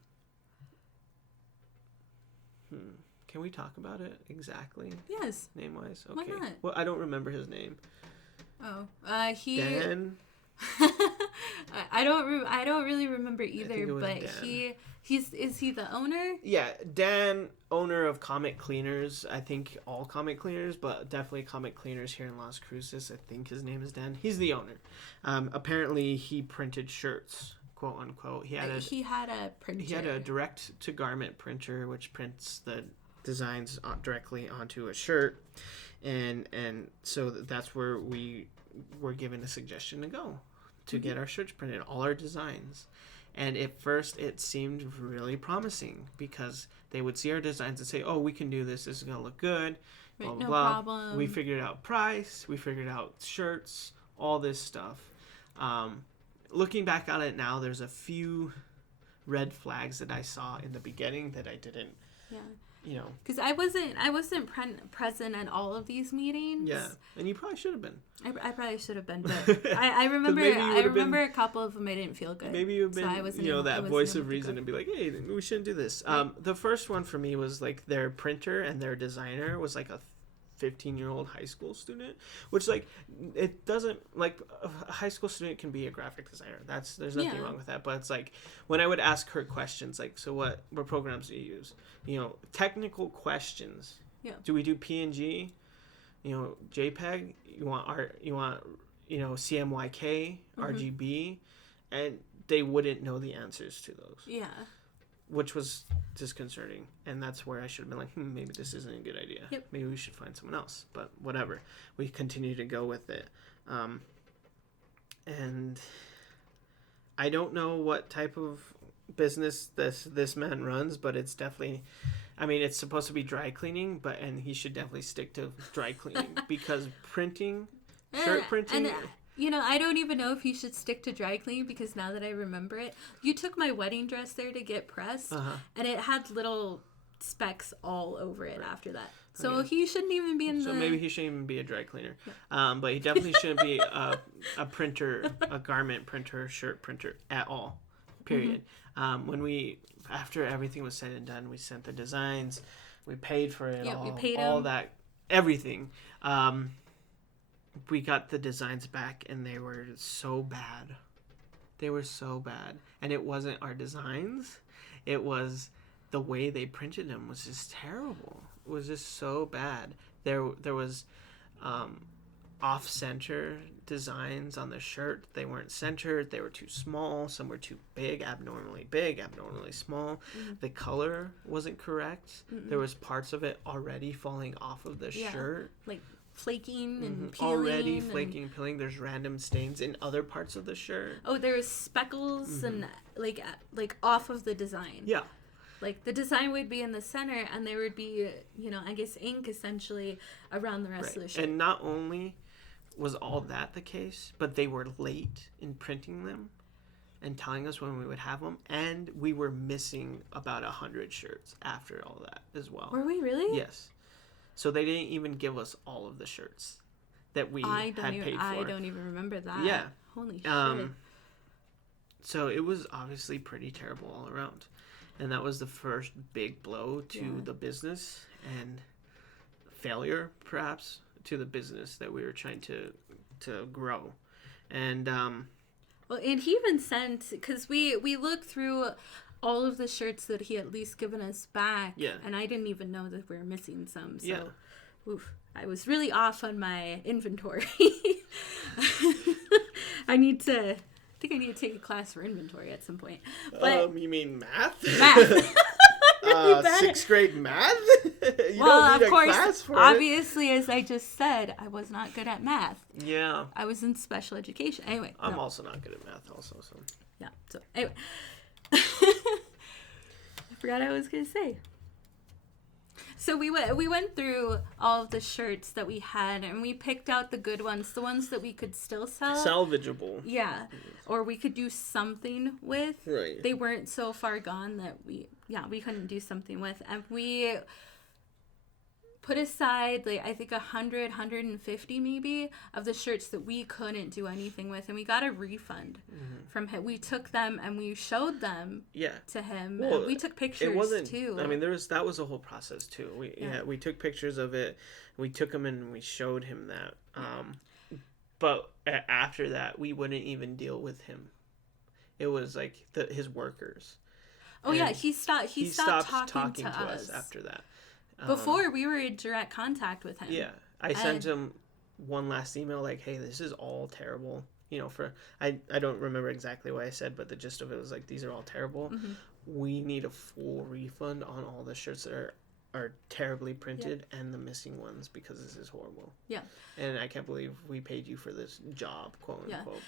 can we talk about it exactly? Yes. Name-wise? Okay. Why not? Well, I don't remember his name. Oh, he... Dan? I don't really remember either, but Dan. is he the owner? Yeah, Dan, owner of Comic Cleaners. I think all Comic Cleaners, but definitely Comic Cleaners here in Las Cruces. I think his name is Dan. He's the owner. Apparently, he printed shirts, quote unquote. He had a printer. He had a direct to garment printer, which prints the designs directly onto a shirt, and so that's where we were given a suggestion to go to get our shirts printed, all our designs. And at first it seemed really promising because they would see our designs and say, oh, we can do this. This is going to look good. Blah, blah, no blah. problem. We figured out price. We figured out shirts, all this stuff. Looking back on it now, there's a few red flags that I saw in the beginning that I didn't you know. Because I wasn't present at all of these meetings. Yeah, and you probably should have been. I probably should have been, but I remember a couple of them I didn't feel good. Maybe you've been, so that voice of reason and be like, hey, we shouldn't do this. Right. The first one for me was like their printer and their designer was like a 15-year-old high school student, which like it doesn't like a high school student can be a graphic designer. There's nothing wrong with that. But it's like when I would ask her questions like, so what programs do you use? You know, technical questions. Yeah. Do we do PNG? You know, JPEG? You want art? You want CMYK, RGB? And they wouldn't know the answers to those. Yeah. Which was disconcerting, and that's where I should have been like, maybe this isn't a good idea. Yep. Maybe we should find someone else. But whatever, we continue to go with it. And I don't know what type of business this man runs, but it's definitely, I mean, it's supposed to be dry cleaning, and he should definitely stick to dry cleaning because printing, shirt printing. And, you know, I don't even know if you should stick to dry clean because now that I remember it, you took my wedding dress there to get pressed, and it had little specks all over it after that. So he shouldn't even be in So maybe he shouldn't even be a dry cleaner. Yeah. But he definitely shouldn't be a printer, a garment printer, shirt printer at all, period. When after everything was said and done, we sent the designs, we paid for it all, we paid all him. that, everything. We got the designs back and they were so bad. They were so bad. And it wasn't our designs. It was the way they printed them was just terrible. It was just so bad. There was off-center designs on the shirt. They weren't centered. They were too small. Some were too big, abnormally small. The color wasn't correct. There was parts of it already falling off of the shirt. Like flaking and peeling. Already flaking and peeling. There's random stains in other parts of the shirt. Oh, there's speckles and like off of the design. Yeah. Like the design would be in the center and there would be, you know, I guess ink essentially around the rest of the shirt. And not only was all that the case, but they were late in printing them and telling us when we would have them, and we were missing about 100 shirts after all that as well. Were we really? Yes. So they didn't even give us all of the shirts that we had paid for. I don't even remember that. Yeah. Holy shit. So it was obviously pretty terrible all around. And that was the first big blow to the business and failure, perhaps, to the business that we were trying to grow. And well, and he even sent, because we looked through all of the shirts that he at least given us back. Yeah. And I didn't even know that we were missing some. So, yeah. Oof, I was really off on my inventory. I think I need to take a class for inventory at some point. But you mean math? Math. Sixth grade math? You well, don't need of course, class for obviously, as I just said, I was not good at math. Yeah. I was in special education. Anyway. I'm also not good at math also, so. Yeah. So, anyway. I forgot what I was going to say. So we went through all of the shirts that we had, and we picked out the good ones, the ones that we could still sell. Salvageable. Yeah. Or we could do something with. Right. They weren't so far gone that we couldn't do something with. And we put aside, like, I think 100, 150 maybe of the shirts that we couldn't do anything with. And we got a refund from him. We took them and we showed them to him. Well, and we took pictures too. I mean, that was a whole process too. We took pictures of it. We took them and we showed him that. But after that, we wouldn't even deal with him. It was like his workers. Oh, and he stopped talking to us after that. Before, we were in direct contact with him. Yeah. I sent him one last email like, hey, this is all terrible. You know, I don't remember exactly what I said, but the gist of it was like, these are all terrible. We need a full refund on all the shirts that are terribly printed and the missing ones because this is horrible. Yeah. And I can't believe we paid you for this job, quote unquote.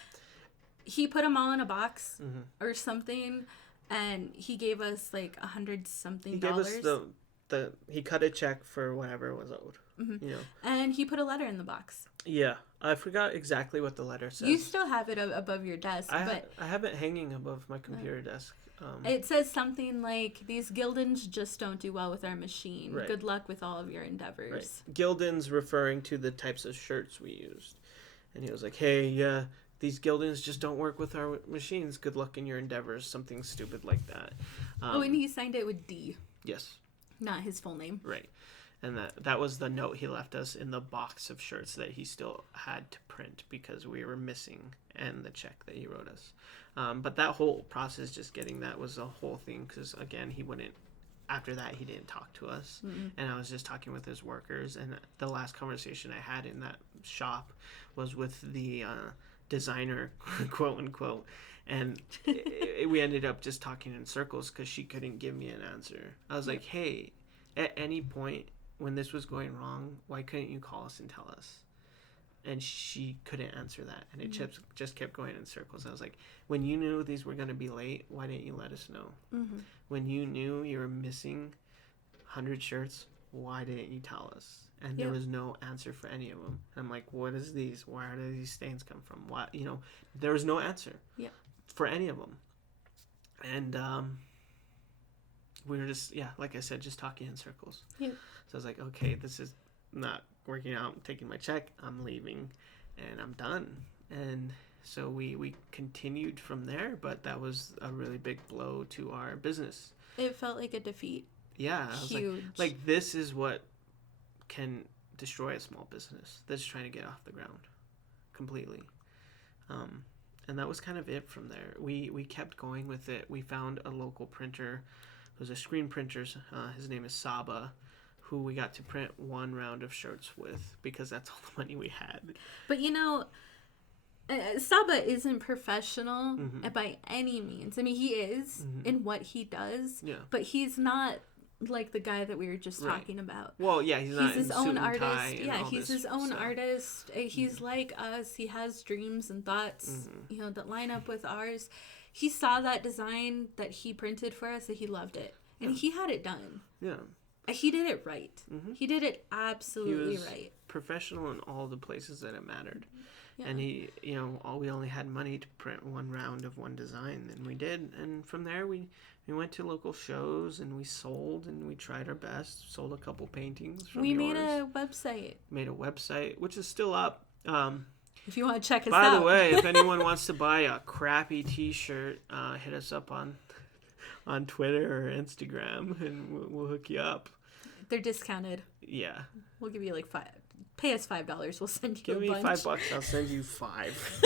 He put them all in a box or something, and he gave us like $100-something. He gave us he cut a check for whatever was owed. Mm-hmm. You know. And he put a letter in the box. Yeah, I forgot exactly what the letter says. You still have it above your desk, but I have it hanging above my computer desk. It says something like, "These Gildans just don't do well with our machine. Right. Good luck with all of your endeavors." Right. Gildans referring to the types of shirts we used. And he was like, hey, yeah, these Gildans just don't work with our machines. Good luck in your endeavors. Something stupid like that. And he signed it with D. Yes. Not his full name. Right. And that was the note he left us in the box of shirts that he still had to print because we were missing, and the check that he wrote us. But that whole process, just getting that, was a whole thing because, again, after that, he didn't talk to us. Mm-hmm. And I was just talking with his workers. And the last conversation I had in that shop was with the designer, quote unquote. And we ended up just talking in circles because she couldn't give me an answer. I was like, hey, at any point when this was going wrong, why couldn't you call us and tell us? And she couldn't answer that. And it just kept going in circles. I was like, when you knew these were going to be late, why didn't you let us know? Mm-hmm. When you knew you were missing 100 shirts, why didn't you tell us? And there was no answer for any of them. I'm like, what is these? Where do these stains come from? Why? There was no answer for any of them. And we were just, like I said, just talking in circles. Yeah. So I was like, okay, this is not working out. I'm taking my check. I'm leaving, and I'm done. And so we continued from there, but that was a really big blow to our business. It felt like a defeat. Yeah. I was huge. Like this is what can destroy a small business that's trying to get off the ground completely. And that was kind of it from there. We kept going with it. We found a local printer. It was a screen printer. His name is Saba, who we got to print one round of shirts with because that's all the money we had. But Saba isn't professional by any means. I mean, he is in what he does, but he's not like the guy that we were just talking about. Well, yeah, he's not his own artist. Yeah, he's his own stuff. Artist. He's like us. He has dreams and thoughts, that line up with ours. He saw that design that he printed for us, and he loved it, and he had it done. Yeah. He did it right. He did it absolutely right. Professional in all the places that it mattered. Yeah. And he, we only had money to print one round of one design, and we did. And from there, we went to local shows, and we sold, and we tried our best. Sold a couple paintings from yours. Made a website. Made a website, which is still up. If you want to check us out. By the way, if anyone wants to buy a crappy T-shirt, hit us up on Twitter or Instagram, and we'll hook you up. They're discounted. Yeah. We'll give you like pay us $5. We'll send you Give a bunch. Give me $5. I'll send you 5.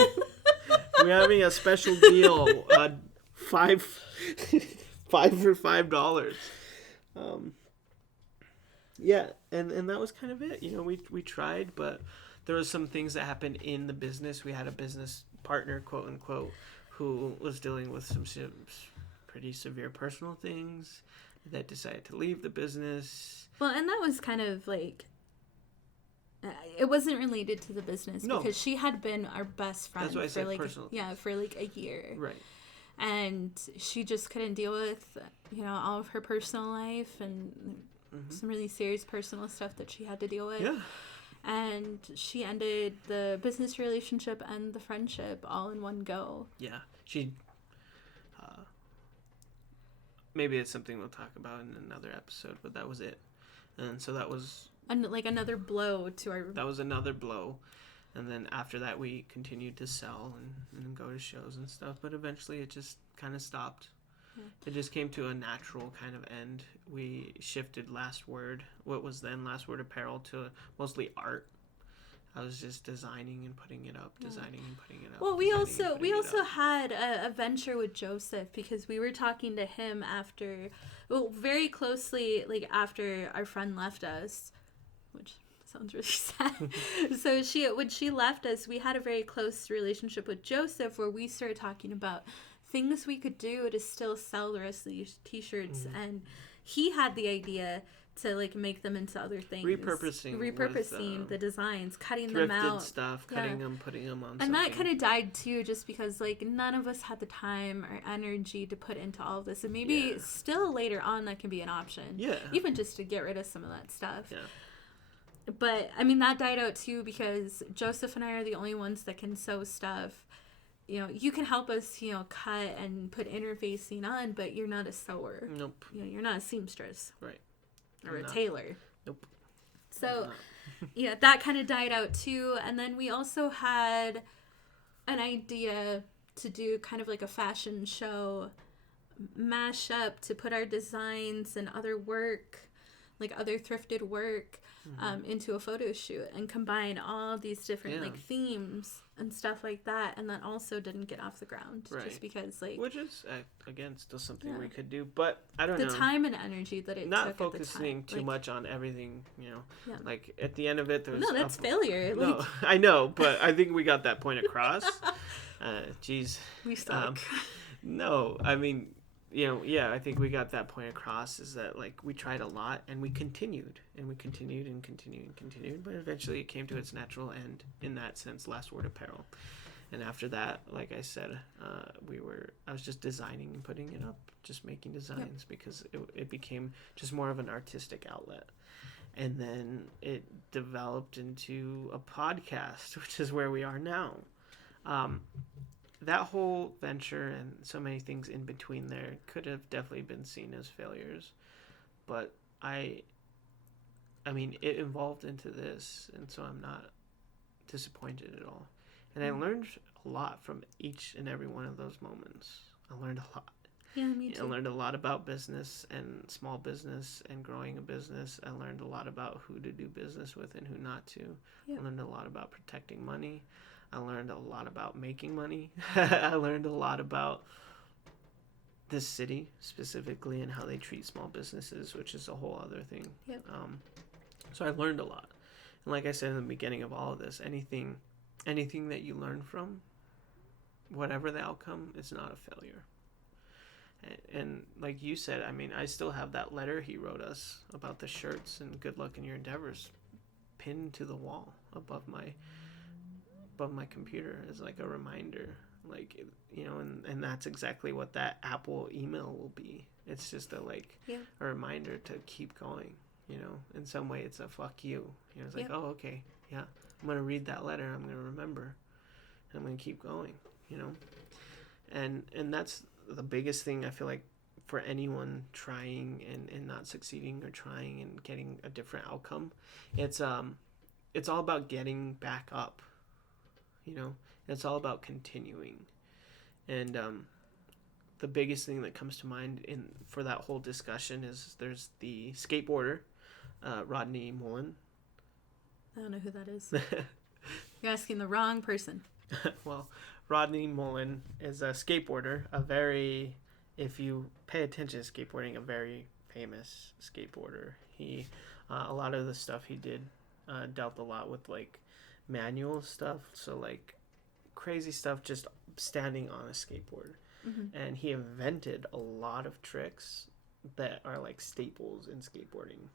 We're having a special deal. 5 for $5. Yeah, and that was kind of it. We tried, but there was some things that happened in the business. We had a business partner, quote unquote, who was dealing with some pretty severe personal things that decided to leave the business. Well, and that was kind of like, it wasn't related to the business because she had been our best friend for like a year. Right. And she just couldn't deal with, all of her personal life and some really serious personal stuff that she had to deal with. Yeah. And she ended the business relationship and the friendship all in one go. Yeah. She... maybe it's something we'll talk about in another episode, but that was it. And so that was... another blow to our... That was another blow. And then after that, we continued to sell and go to shows and stuff. But eventually, it just kind of stopped. Yeah. It just came to a natural kind of end. We shifted Last Word, what was then Last Word Apparel, to mostly art. I was just designing and putting it up, designing and putting it up. Well, we also had a venture with Joseph because we were talking to him very closely, like after our friend left us, which sounds really sad. So when she left us, we had a very close relationship with Joseph where we started talking about things we could do to still sell the rest of these T-shirts, and he had the idea to like make them into other things. Repurposing with, the designs, cutting them out. Stuff, cutting them, putting them on and something. That kind of died too just because like none of us had the time or energy to put into all of this. And maybe still later on that can be an option. Yeah. Even just to get rid of some of that stuff. Yeah. But I mean, that died out too because Joseph and I are the only ones that can sew stuff. You know, you can help us, you know, cut and put interfacing on, but you're not a sewer. Nope. You know, you're not a seamstress. Right. Or a tailor. Nope. So, yeah, that kind of died out too. And then we also had an idea to do kind of like a fashion show mashup to put our designs and other work, like other thrifted work, into a photo shoot and combine all these different like themes and stuff like that. And that also didn't get off the ground just because like, which is again still something we could do, but I don't know the time and energy that it not took focusing at the too time. much on everything, you know, like at the end of it there's that's failure. No, like, I know, but I think we got that point across. Geez, we suck. No, I mean, you know, yeah, I think we got that point across, is that like we tried a lot and we continued and we continued and continued and continued, but eventually it came to its natural end, in that sense, Last Word Apparel. And after that, like I said, I was just designing and putting it up, just making designs, because it became just more of an artistic outlet. And then it developed into a podcast, which is where we are now. That whole venture and so many things in between there could have definitely been seen as failures, but I mean, it evolved into this, and so I'm not disappointed at all. And I learned a lot from each and every one of those moments. I learned a lot. Yeah, me too. I learned a lot about business and small business and growing a business. I learned a lot about who to do business with and who not to. I learned a lot about protecting money. I learned a lot about making money. I learned a lot about this city specifically and how they treat small businesses, which is a whole other thing. Yep. So I learned a lot. And like I said in the beginning of all of this, anything that you learn from, whatever the outcome, is not a failure. And like you said, I mean, I still have that letter he wrote us about the shirts and good luck in your endeavors pinned to the wall above my computer as like a reminder, like, you know, and that's exactly what that Apple email will be. It's just a reminder to keep going, you know. In some way it's a fuck you, you know. It's like, oh, okay, yeah, I'm gonna read that letter, I'm gonna remember, and I'm gonna keep going, you know. And that's the biggest thing I feel like for anyone trying and not succeeding, or trying and getting a different outcome. It's all about getting back up, you know. It's all about continuing. And the biggest thing that comes to mind for that whole discussion is there's the skateboarder, Rodney Mullen. I don't know who that is. You're asking the wrong person. Well, Rodney Mullen is a skateboarder, if you pay attention to skateboarding, a very famous skateboarder. He, a lot of the stuff he did dealt a lot with like manual stuff, so like crazy stuff, just standing on a skateboard. And he invented a lot of tricks that are like staples in skateboarding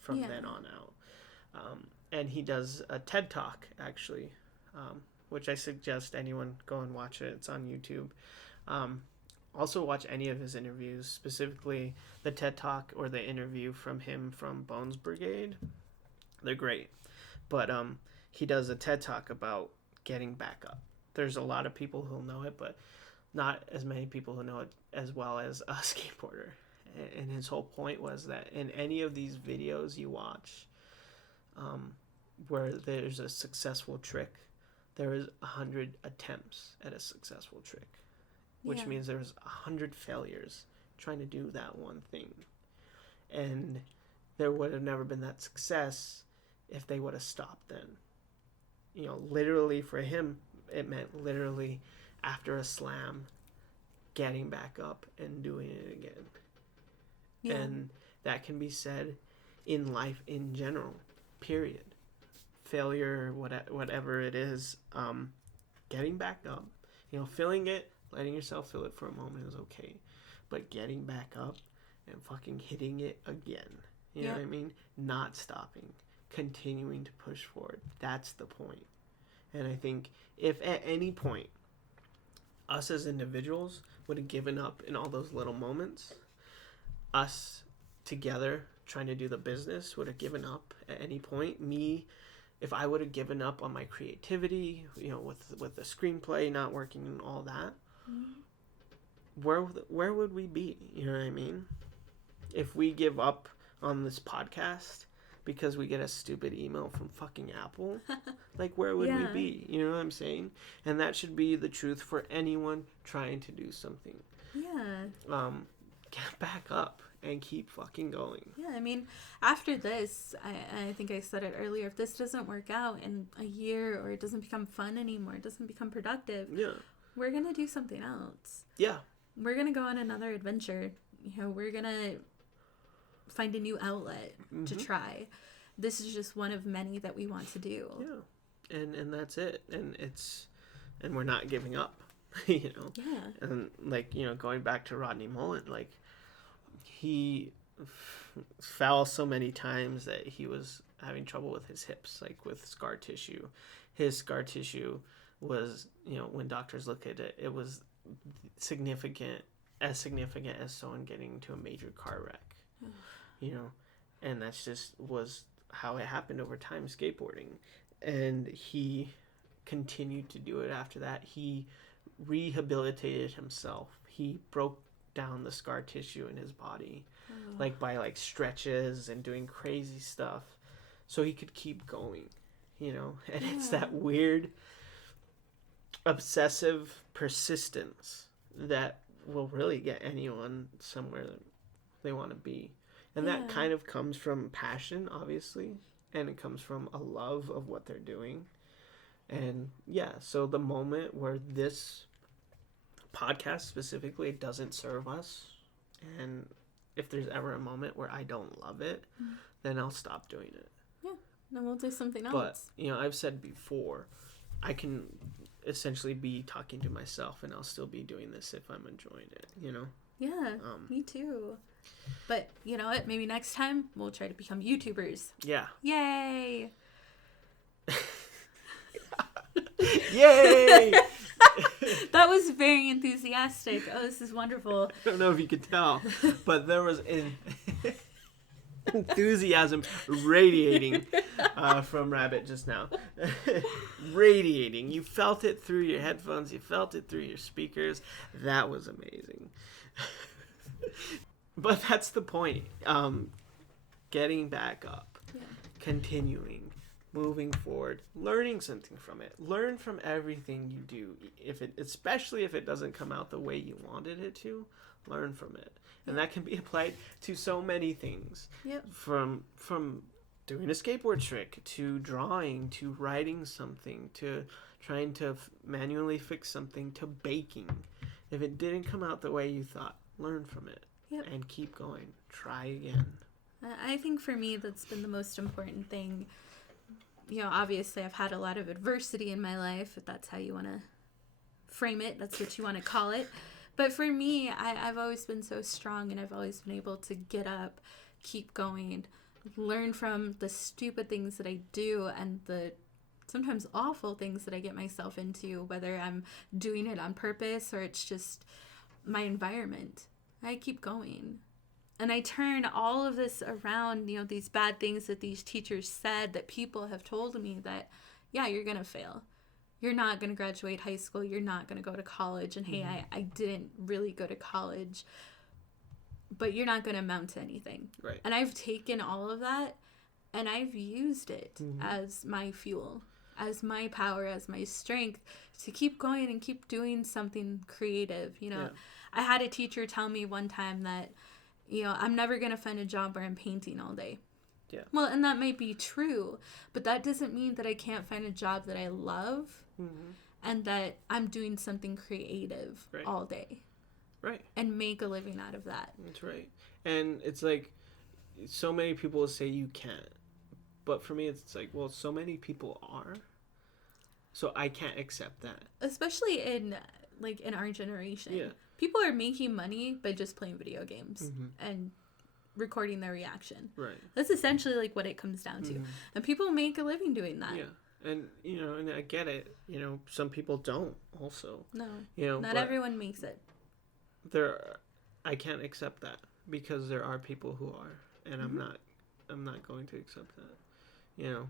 from then on out. And he does a TED Talk, actually, which I suggest anyone go and watch it. It's on YouTube. Also watch any of his interviews, specifically the TED Talk or the interview from him from Bones Brigade. They're great. But he does a TED Talk about getting back up. There's a lot of people who'll know it, but not as many people who know it as well as a skateboarder. And his whole point was that in any of these videos you watch, where there's a successful trick, there is 100 attempts at a successful trick, which means there's 100 failures trying to do that one thing. And there would have never been that success if they would have stopped then. You know, literally for him, it meant literally after a slam, getting back up and doing it again. Yeah. And that can be said in life in general, period. Failure, whatever it is, getting back up, you know, feeling it, letting yourself feel it for a moment is okay. But getting back up and fucking hitting it again, you know what I mean? Not stopping, continuing to push forward. That's the point. And I think if at any point us as individuals would have given up in all those little moments, us together trying to do the business would have given up at any point. Me, if I would have given up on my creativity, with the screenplay not working and all that, where would we be? You know what I mean? If we give up on this podcast because we get a stupid email from fucking Apple, like, where would we be? You know what I'm saying? And that should be the truth for anyone trying to do something. Yeah. Get back up and keep fucking going. Yeah, I mean, after this, I think I said it earlier, if this doesn't work out in a year, or it doesn't become fun anymore, it doesn't become productive, we're going to do something else. Yeah. We're going to go on another adventure. We're going to find a new outlet to try. This is just one of many that we want to do. Yeah. And that's it. And we're not giving up, Yeah. And, like, going back to Rodney Mullen, like, he fell so many times that he was having trouble with his hips, like with scar tissue. His scar tissue was, when doctors look at it, it was significant as someone getting into a major car wreck, and that's just was how it happened over time, skateboarding. And he continued to do it after that. He rehabilitated himself. He broke down the scar tissue in his body, like by like stretches and doing crazy stuff, so he could keep going, and it's that weird obsessive persistence that will really get anyone somewhere that they want to be. And that kind of comes from passion, obviously, and it comes from a love of what they're doing. And so the moment where this podcast specifically doesn't serve us, and if there's ever a moment where I don't love it, then I'll stop doing it. Then we'll do something else. But I've said before, I can essentially be talking to myself, and I'll still be doing this if I'm enjoying it. Me too. But you know what, maybe next time we'll try to become YouTubers. Yay. Yay. That was very enthusiastic. Oh, this is wonderful. I don't know if you could tell, but there was enthusiasm radiating from Rabbit just now. Radiating. You felt it through your headphones. You felt it through your speakers. That was amazing. But that's the point. Getting back up. Continuing. Moving forward, learning something from it. Learn from everything you do. Especially if it doesn't come out the way you wanted it to, learn from it. And that can be applied to so many things. From doing a skateboard trick, to drawing, to writing something, to trying to manually fix something, to baking. If it didn't come out the way you thought, learn from it. And keep going. Try again. I think for me that's been the most important thing. Obviously I've had a lot of adversity in my life, if that's how you want to frame it, that's what you want to call it. But for me, I've always been so strong, and I've always been able to get up, keep going, learn from the stupid things that I do and the sometimes awful things that I get myself into, whether I'm doing it on purpose or it's just my environment. I keep going. And I turn all of this around, these bad things that these teachers said, that people have told me that, you're going to fail. You're not going to graduate high school. You're not going to go to college. And hey, I didn't really go to college, but you're not going to amount to anything. Right. And I've taken all of that and I've used it as my fuel, as my power, as my strength to keep going and keep doing something creative. I had a teacher tell me one time that, I'm never going to find a job where I'm painting all day. Well, and that might be true, but that doesn't mean that I can't find a job that I love and that I'm doing something creative all day. Right. And make a living out of that. That's right. And it's like, so many people will say you can't. But for me, it's like, well, so many people are. So I can't accept that. Especially in our generation. People are making money by just playing video games and recording their reaction. Right. That's essentially what it comes down to. And people make a living doing that. Yeah. And, and I get it. Some people don't also. No. Not everyone makes it. I can't accept that because there are people who are. and I'm not going to accept that, you know,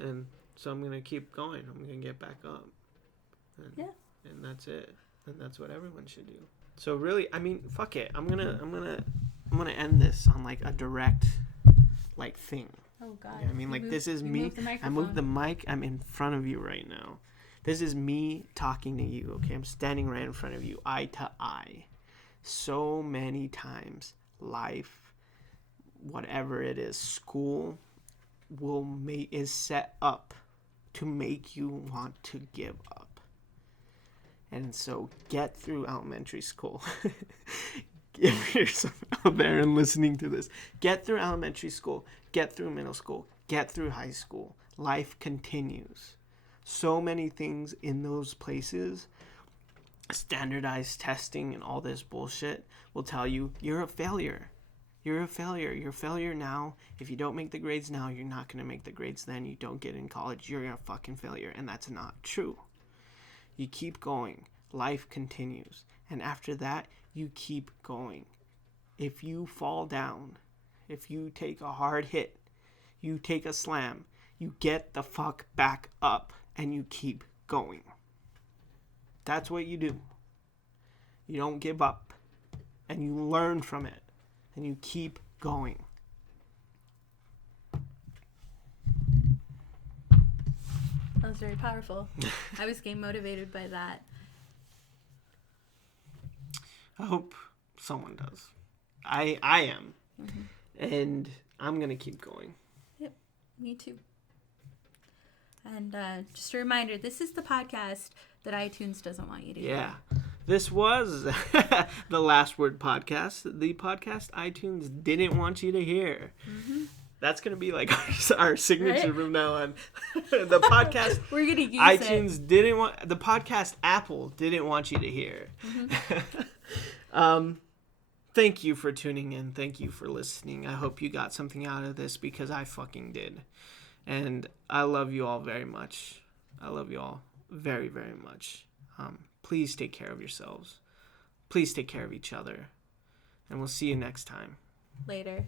and so I'm gonna keep going. I'm gonna get back up, and, and that's it, and that's what everyone should do. So really, I mean, fuck it. I'm gonna end this on like a direct, like thing. Oh God! You know I mean, like this is me. I moved the mic. I'm in front of you right now. This is me talking to you. Okay, I'm standing right in front of you, eye to eye. So many times, life, whatever it is, school, is set up to make you want to give up. And so, get through elementary school. If you're out there and listening to this, get through elementary school, get through middle school, get through high school. Life continues. So many things in those places, standardized testing and all this bullshit will tell you you're a failure. You're a failure. You're a failure now. If you don't make the grades now, you're not going to make the grades then. You don't get in college, you're a fucking failure. And that's not true. You keep going. Life continues. And after that, you keep going. If you fall down, if you take a hard hit, you take a slam, you get the fuck back up and you keep going. That's what you do. You don't give up, and you learn from it, and you keep going. That was very powerful. I was getting motivated by that. I hope someone does. I am. Mm-hmm. And I'm going to keep going. Yep, me too. And just a reminder, this is the podcast that iTunes doesn't want you to hear. Yeah. This was the Last Word podcast, the podcast iTunes didn't want you to hear. Mm-hmm. That's going to be like our signature from now on. The podcast we're going to use iTunes didn't want, the podcast Apple didn't want you to hear. Mm-hmm. Thank you for tuning in. Thank you for listening. I hope you got something out of this because I fucking did. And I love you all very much. I love you all very, very much. Please take care of yourselves. Please take care of each other. And we'll see you next time. Later.